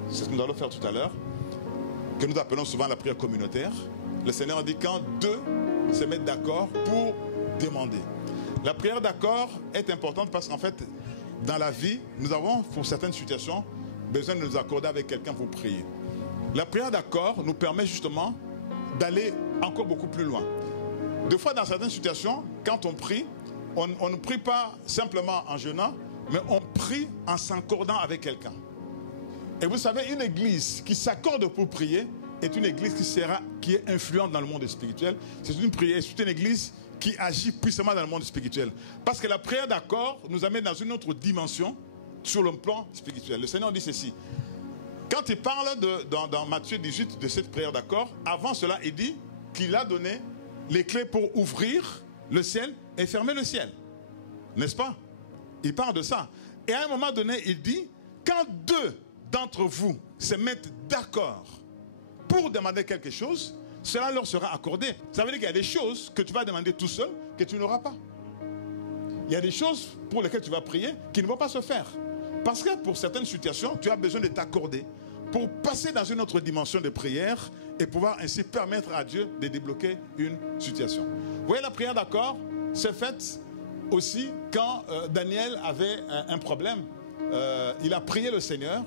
C'est ce que nous allons faire tout à l'heure, que nous appelons souvent la prière communautaire. Le Seigneur dit quand 2 se mettent d'accord pour demander. La prière d'accord est importante parce qu'en fait, dans la vie, nous avons, pour certaines situations, besoin de nous accorder avec quelqu'un pour prier. La prière d'accord nous permet justement d'aller encore beaucoup plus loin. Des fois, dans certaines situations, quand on prie, on ne prie pas simplement en jeûnant, mais on prie en s'accordant avec quelqu'un. Et vous savez, une église qui s'accorde pour prier est une église qui est influente dans le monde spirituel. C'est une église qui agit puissamment dans le monde spirituel. Parce que la prière d'accord nous amène dans une autre dimension sur le plan spirituel. Le Seigneur dit ceci. Quand il parle dans Matthieu 18 de cette prière d'accord, avant cela, il dit qu'il a donné les clés pour ouvrir le ciel et fermer le ciel. N'est-ce pas? Il parle de ça. Et à un moment donné, il dit, quand 2 d'entre vous se mettent d'accord pour demander quelque chose, cela leur sera accordé. Ça veut dire qu'il y a des choses que tu vas demander tout seul que tu n'auras pas. Il y a des choses pour lesquelles tu vas prier qui ne vont pas se faire. Parce que pour certaines situations, tu as besoin de t'accorder pour passer dans une autre dimension de prière et pouvoir ainsi permettre à Dieu de débloquer une situation. Vous voyez, la prière d'accord, c'est faite aussi quand Daniel avait un problème. Il a prié le Seigneur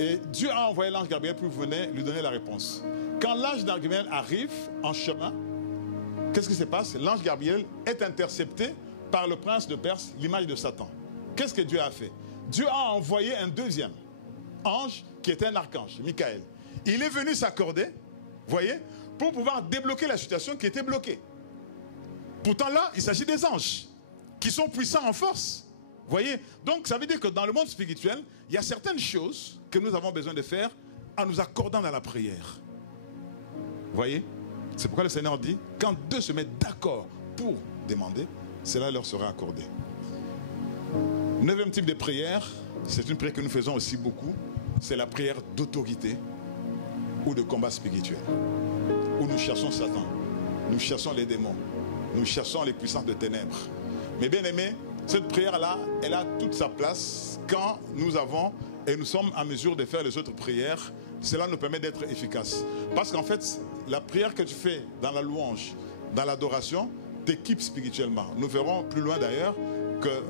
et Dieu a envoyé l'ange Gabriel pour venir lui donner la réponse. Quand l'ange Gabriel arrive en chemin, qu'est-ce qui se passe? L'ange Gabriel est intercepté par le prince de Perse, l'image de Satan. Qu'est-ce que Dieu a fait? Dieu a envoyé un deuxième ange qui était un archange, Michael. Il est venu s'accorder, voyez, pour pouvoir débloquer la situation qui était bloquée. Pourtant là, il s'agit des anges. qui sont puissants en force. Voyez? Donc ça veut dire que dans le monde spirituel, il y a certaines choses que nous avons besoin de faire en nous accordant dans la prière. Voyez? C'est pourquoi le Seigneur dit, quand deux se mettent d'accord pour demander, cela leur sera accordé. 9e type de prière, c'est une prière que nous faisons aussi beaucoup, c'est la prière d'autorité ou de combat spirituel, où nous cherchons Satan, nous cherchons les démons, nous cherchons les puissances de ténèbres. Mais bien aimé, cette prière-là, elle a toute sa place quand nous avons et nous sommes en mesure de faire les autres prières. Cela nous permet d'être efficaces. Parce qu'en fait, la prière que tu fais dans la louange, dans l'adoration, t'équipe spirituellement. Nous verrons plus loin d'ailleurs que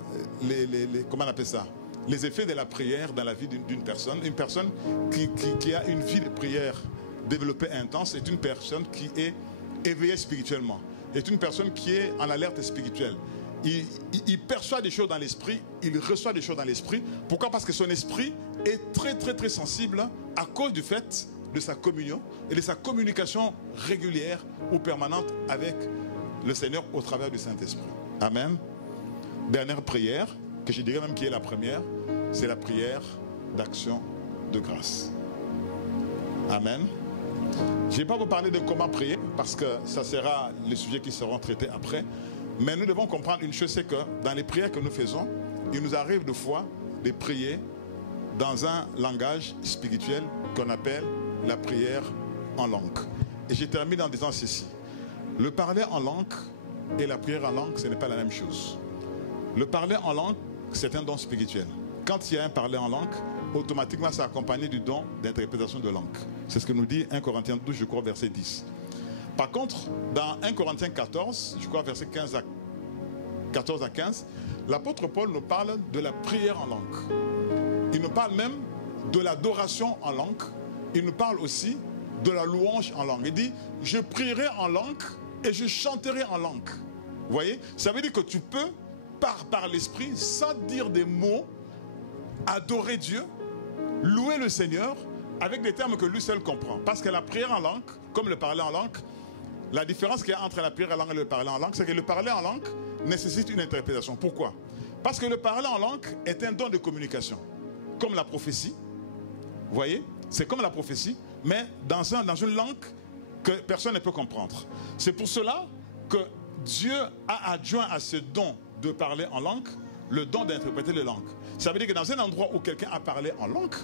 comment on appelle ça, les effets de la prière dans la vie d'une personne. Une personne qui a une vie de prière développée intense est une personne qui est éveillée spirituellement. Est une personne qui est en alerte spirituelle. Il perçoit des choses dans l'esprit, il reçoit des choses dans l'esprit. Pourquoi? Parce que son esprit est très sensible à cause du fait de sa communion et de sa communication régulière ou permanente avec le Seigneur au travers du Saint-Esprit. Amen. Dernière prière, que je dirais même qui est la première, c'est la prière d'action de grâce. Amen. Je ne vais pas vous parler de comment prier, parce que ça sera les sujets qui seront traités après. Mais nous devons comprendre une chose, c'est que dans les prières que nous faisons, il nous arrive de fois de prier dans un langage spirituel qu'on appelle la prière en langue. Et je termine en disant ceci. Le parler en langue et la prière en langue, ce n'est pas la même chose. Le parler en langue, c'est un don spirituel. Quand il y a un parler en langue, automatiquement, c'est accompagné du don d'interprétation de langue. C'est ce que nous dit 1 Corinthiens 12, je crois, verset 10. Par contre, dans 1 Corinthiens 14, je crois, verset 14 à 15, l'apôtre Paul nous parle de la prière en langue. Il nous parle même de l'adoration en langue. Il nous parle aussi de la louange en langue. Il dit, je prierai en langue et je chanterai en langue. Vous voyez? Ça veut dire que tu peux, par l'esprit, sans dire des mots, adorer Dieu, louer le Seigneur, avec des termes que lui seul comprend. Parce que la prière en langue, comme le parler en langue, la différence qu'il y a entre la prière en langue et le parler en langue, c'est que le parler en langue nécessite une interprétation. Pourquoi? Parce que le parler en langue est un don de communication. Comme la prophétie. Vous voyez? C'est comme la prophétie, mais dans une langue que personne ne peut comprendre. C'est pour cela que Dieu a adjoint à ce don de parler en langue le don d'interpréter les langues. Ça veut dire que dans un endroit où quelqu'un a parlé en langue,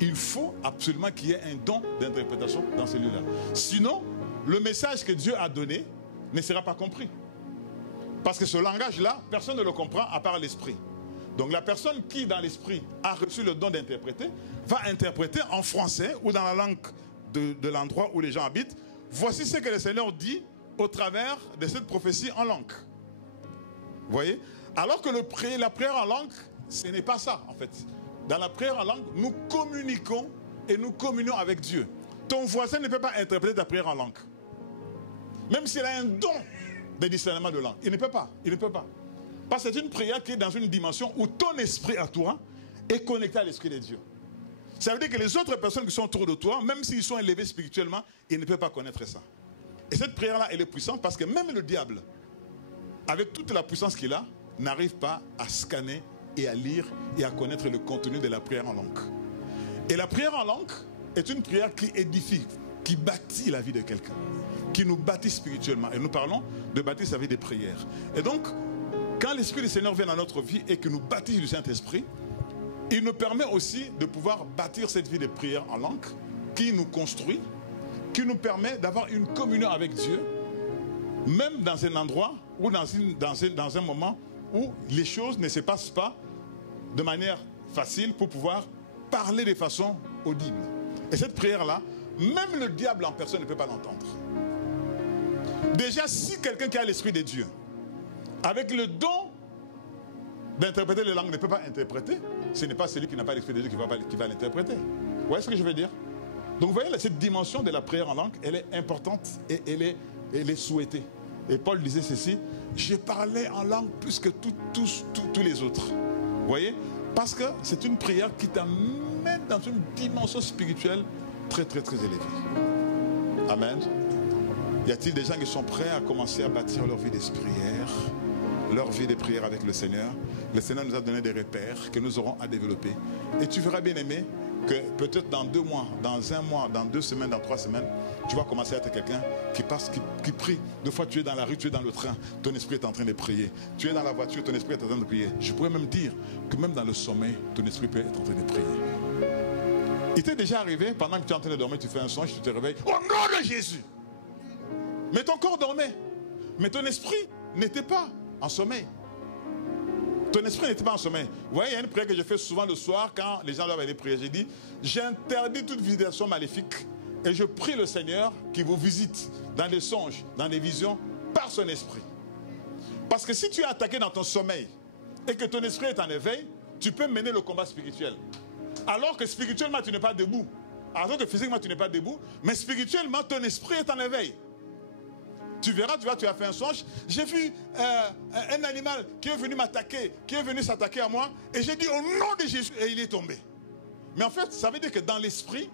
il faut absolument qu'il y ait un don d'interprétation dans celui-là. Sinon, le message que Dieu a donné ne sera pas compris. Parce que ce langage-là, personne ne le comprend à part l'esprit. Donc la personne qui, dans l'esprit, a reçu le don d'interpréter, va interpréter en français ou dans la langue de l'endroit où les gens habitent. Voici ce que le Seigneur dit au travers de cette prophétie en langue. Vous voyez? Alors que la prière en langue, ce n'est pas ça, en fait. Dans la prière en langue, nous communiquons et nous communions avec Dieu. Ton voisin ne peut pas interpréter ta prière en langue. Même s'il a un don de discernement de langue. Il ne peut pas. Il ne peut pas. Parce que c'est une prière qui est dans une dimension où ton esprit à toi est connecté à l'esprit de Dieu. Ça veut dire que les autres personnes qui sont autour de toi, même s'ils sont élevés spirituellement, ils ne peuvent pas connaître ça. Et cette prière-là, elle est puissante parce que même le diable, avec toute la puissance qu'il a, n'arrive pas à scanner et à lire et à connaître le contenu de la prière en langue. Et la prière en langue est une prière qui édifie, qui bâtit la vie de quelqu'un, qui nous bâtit spirituellement. Et nous parlons de bâtir sa vie de prière. Et donc, quand l'Esprit du Seigneur vient dans notre vie et que nous bâtissons du Saint-Esprit, il nous permet aussi de pouvoir bâtir cette vie de prière en langue qui nous construit, qui nous permet d'avoir une communion avec Dieu, même dans un endroit ou dans un moment où les choses ne se passent pas de manière facile pour pouvoir parler de façon audible. Et cette prière-là, même le diable en personne ne peut pas l'entendre. Déjà, si quelqu'un qui a l'Esprit de Dieu, avec le don d'interpréter les langues, ne peut pas interpréter, ce n'est pas celui qui n'a pas l'Esprit de Dieu qui va l'interpréter. Vous voyez ce que je veux dire? Donc vous voyez, cette dimension de la prière en langue, elle est importante et elle est souhaitée. Et Paul disait ceci, je parlais en langue plus que tous les autres. Vous voyez? Parce que c'est une prière qui t'amène dans une dimension spirituelle très élevée. Amen. Y a-t-il des gens qui sont prêts à commencer à bâtir leur vie de prière leur vie de prière avec le Seigneur. Le Seigneur nous a donné des repères que nous aurons à développer. Et tu verras, bien aimé, que peut-être dans 2 mois, dans 1 mois, dans 2 semaines, dans 3 semaines, tu vas commencer à être quelqu'un qui passe, qui prie. Des fois, tu es dans la rue, tu es dans le train, ton esprit est en train de prier. Tu es dans la voiture, ton esprit est en train de prier. Je pourrais même dire que même dans le sommeil, ton esprit peut être en train de prier. Il t'est déjà arrivé, pendant que tu es en train de dormir, tu fais un songe, tu te réveilles. Au nom de Jésus! Mais ton corps dormait. Mais ton esprit n'était pas en sommeil. Ton esprit n'était pas en sommeil. Vous voyez, il y a une prière que je fais souvent le soir quand les gens doivent aller prier. J'ai dit, j'interdis toute visitation maléfique et je prie le Seigneur qui vous visite dans des songes, dans des visions, par son esprit. Parce que si tu es attaqué dans ton sommeil et que ton esprit est en éveil, tu peux mener le combat spirituel. Alors que spirituellement, tu n'es pas debout. Alors que physiquement, tu n'es pas debout, mais spirituellement, ton esprit est en éveil. Tu verras, tu as fait un songe. J'ai vu un animal qui est venu m'attaquer, qui est venu s'attaquer à moi. Et j'ai dit au nom de Jésus et il est tombé. Mais en fait, ça veut dire que dans l'esprit,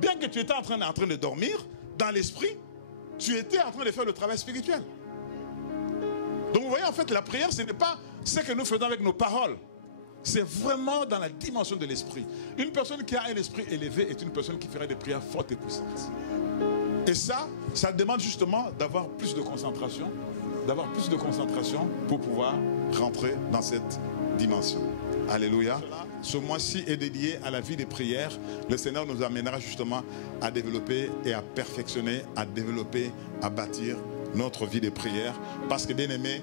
bien que tu étais en train de dormir, dans l'esprit, tu étais en train de faire le travail spirituel. Donc vous voyez, en fait, la prière, ce n'est pas ce que nous faisons avec nos paroles. C'est vraiment dans la dimension de l'esprit. Une personne qui a un esprit élevé est une personne qui ferait des prières fortes et puissantes. Et ça demande justement d'avoir plus de concentration, pour pouvoir rentrer dans cette dimension. Alléluia. Ce mois-ci est dédié à la vie des prières. Le Seigneur nous amènera justement à développer et à perfectionner, à développer, à bâtir notre vie de prière. Parce que, bien aimés,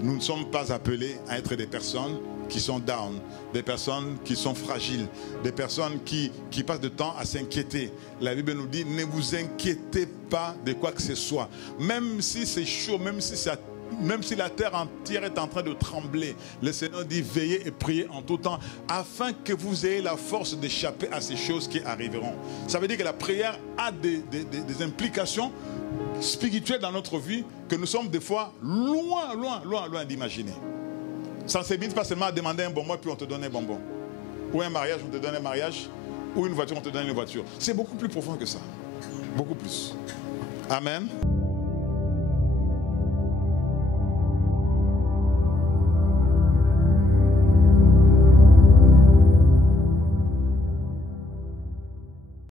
nous ne sommes pas appelés à être des personnes qui sont down, des personnes qui sont fragiles, des personnes qui passent de temps à s'inquiéter. La Bible nous dit, ne vous inquiétez pas de quoi que ce soit. Même si c'est chaud, même si la terre entière est en train de trembler, le Seigneur dit, veillez et priez en tout temps, afin que vous ayez la force d'échapper à ces choses qui arriveront. Ça veut dire que la prière a des implications spirituelles dans notre vie que nous sommes des fois loin d'imaginer. Ça ne se limite pas seulement à demander un bonbon et puis on te donne un bonbon. Ou un mariage, on te donne un mariage. Ou une voiture, on te donne une voiture. C'est beaucoup plus profond que ça. Beaucoup plus. Amen.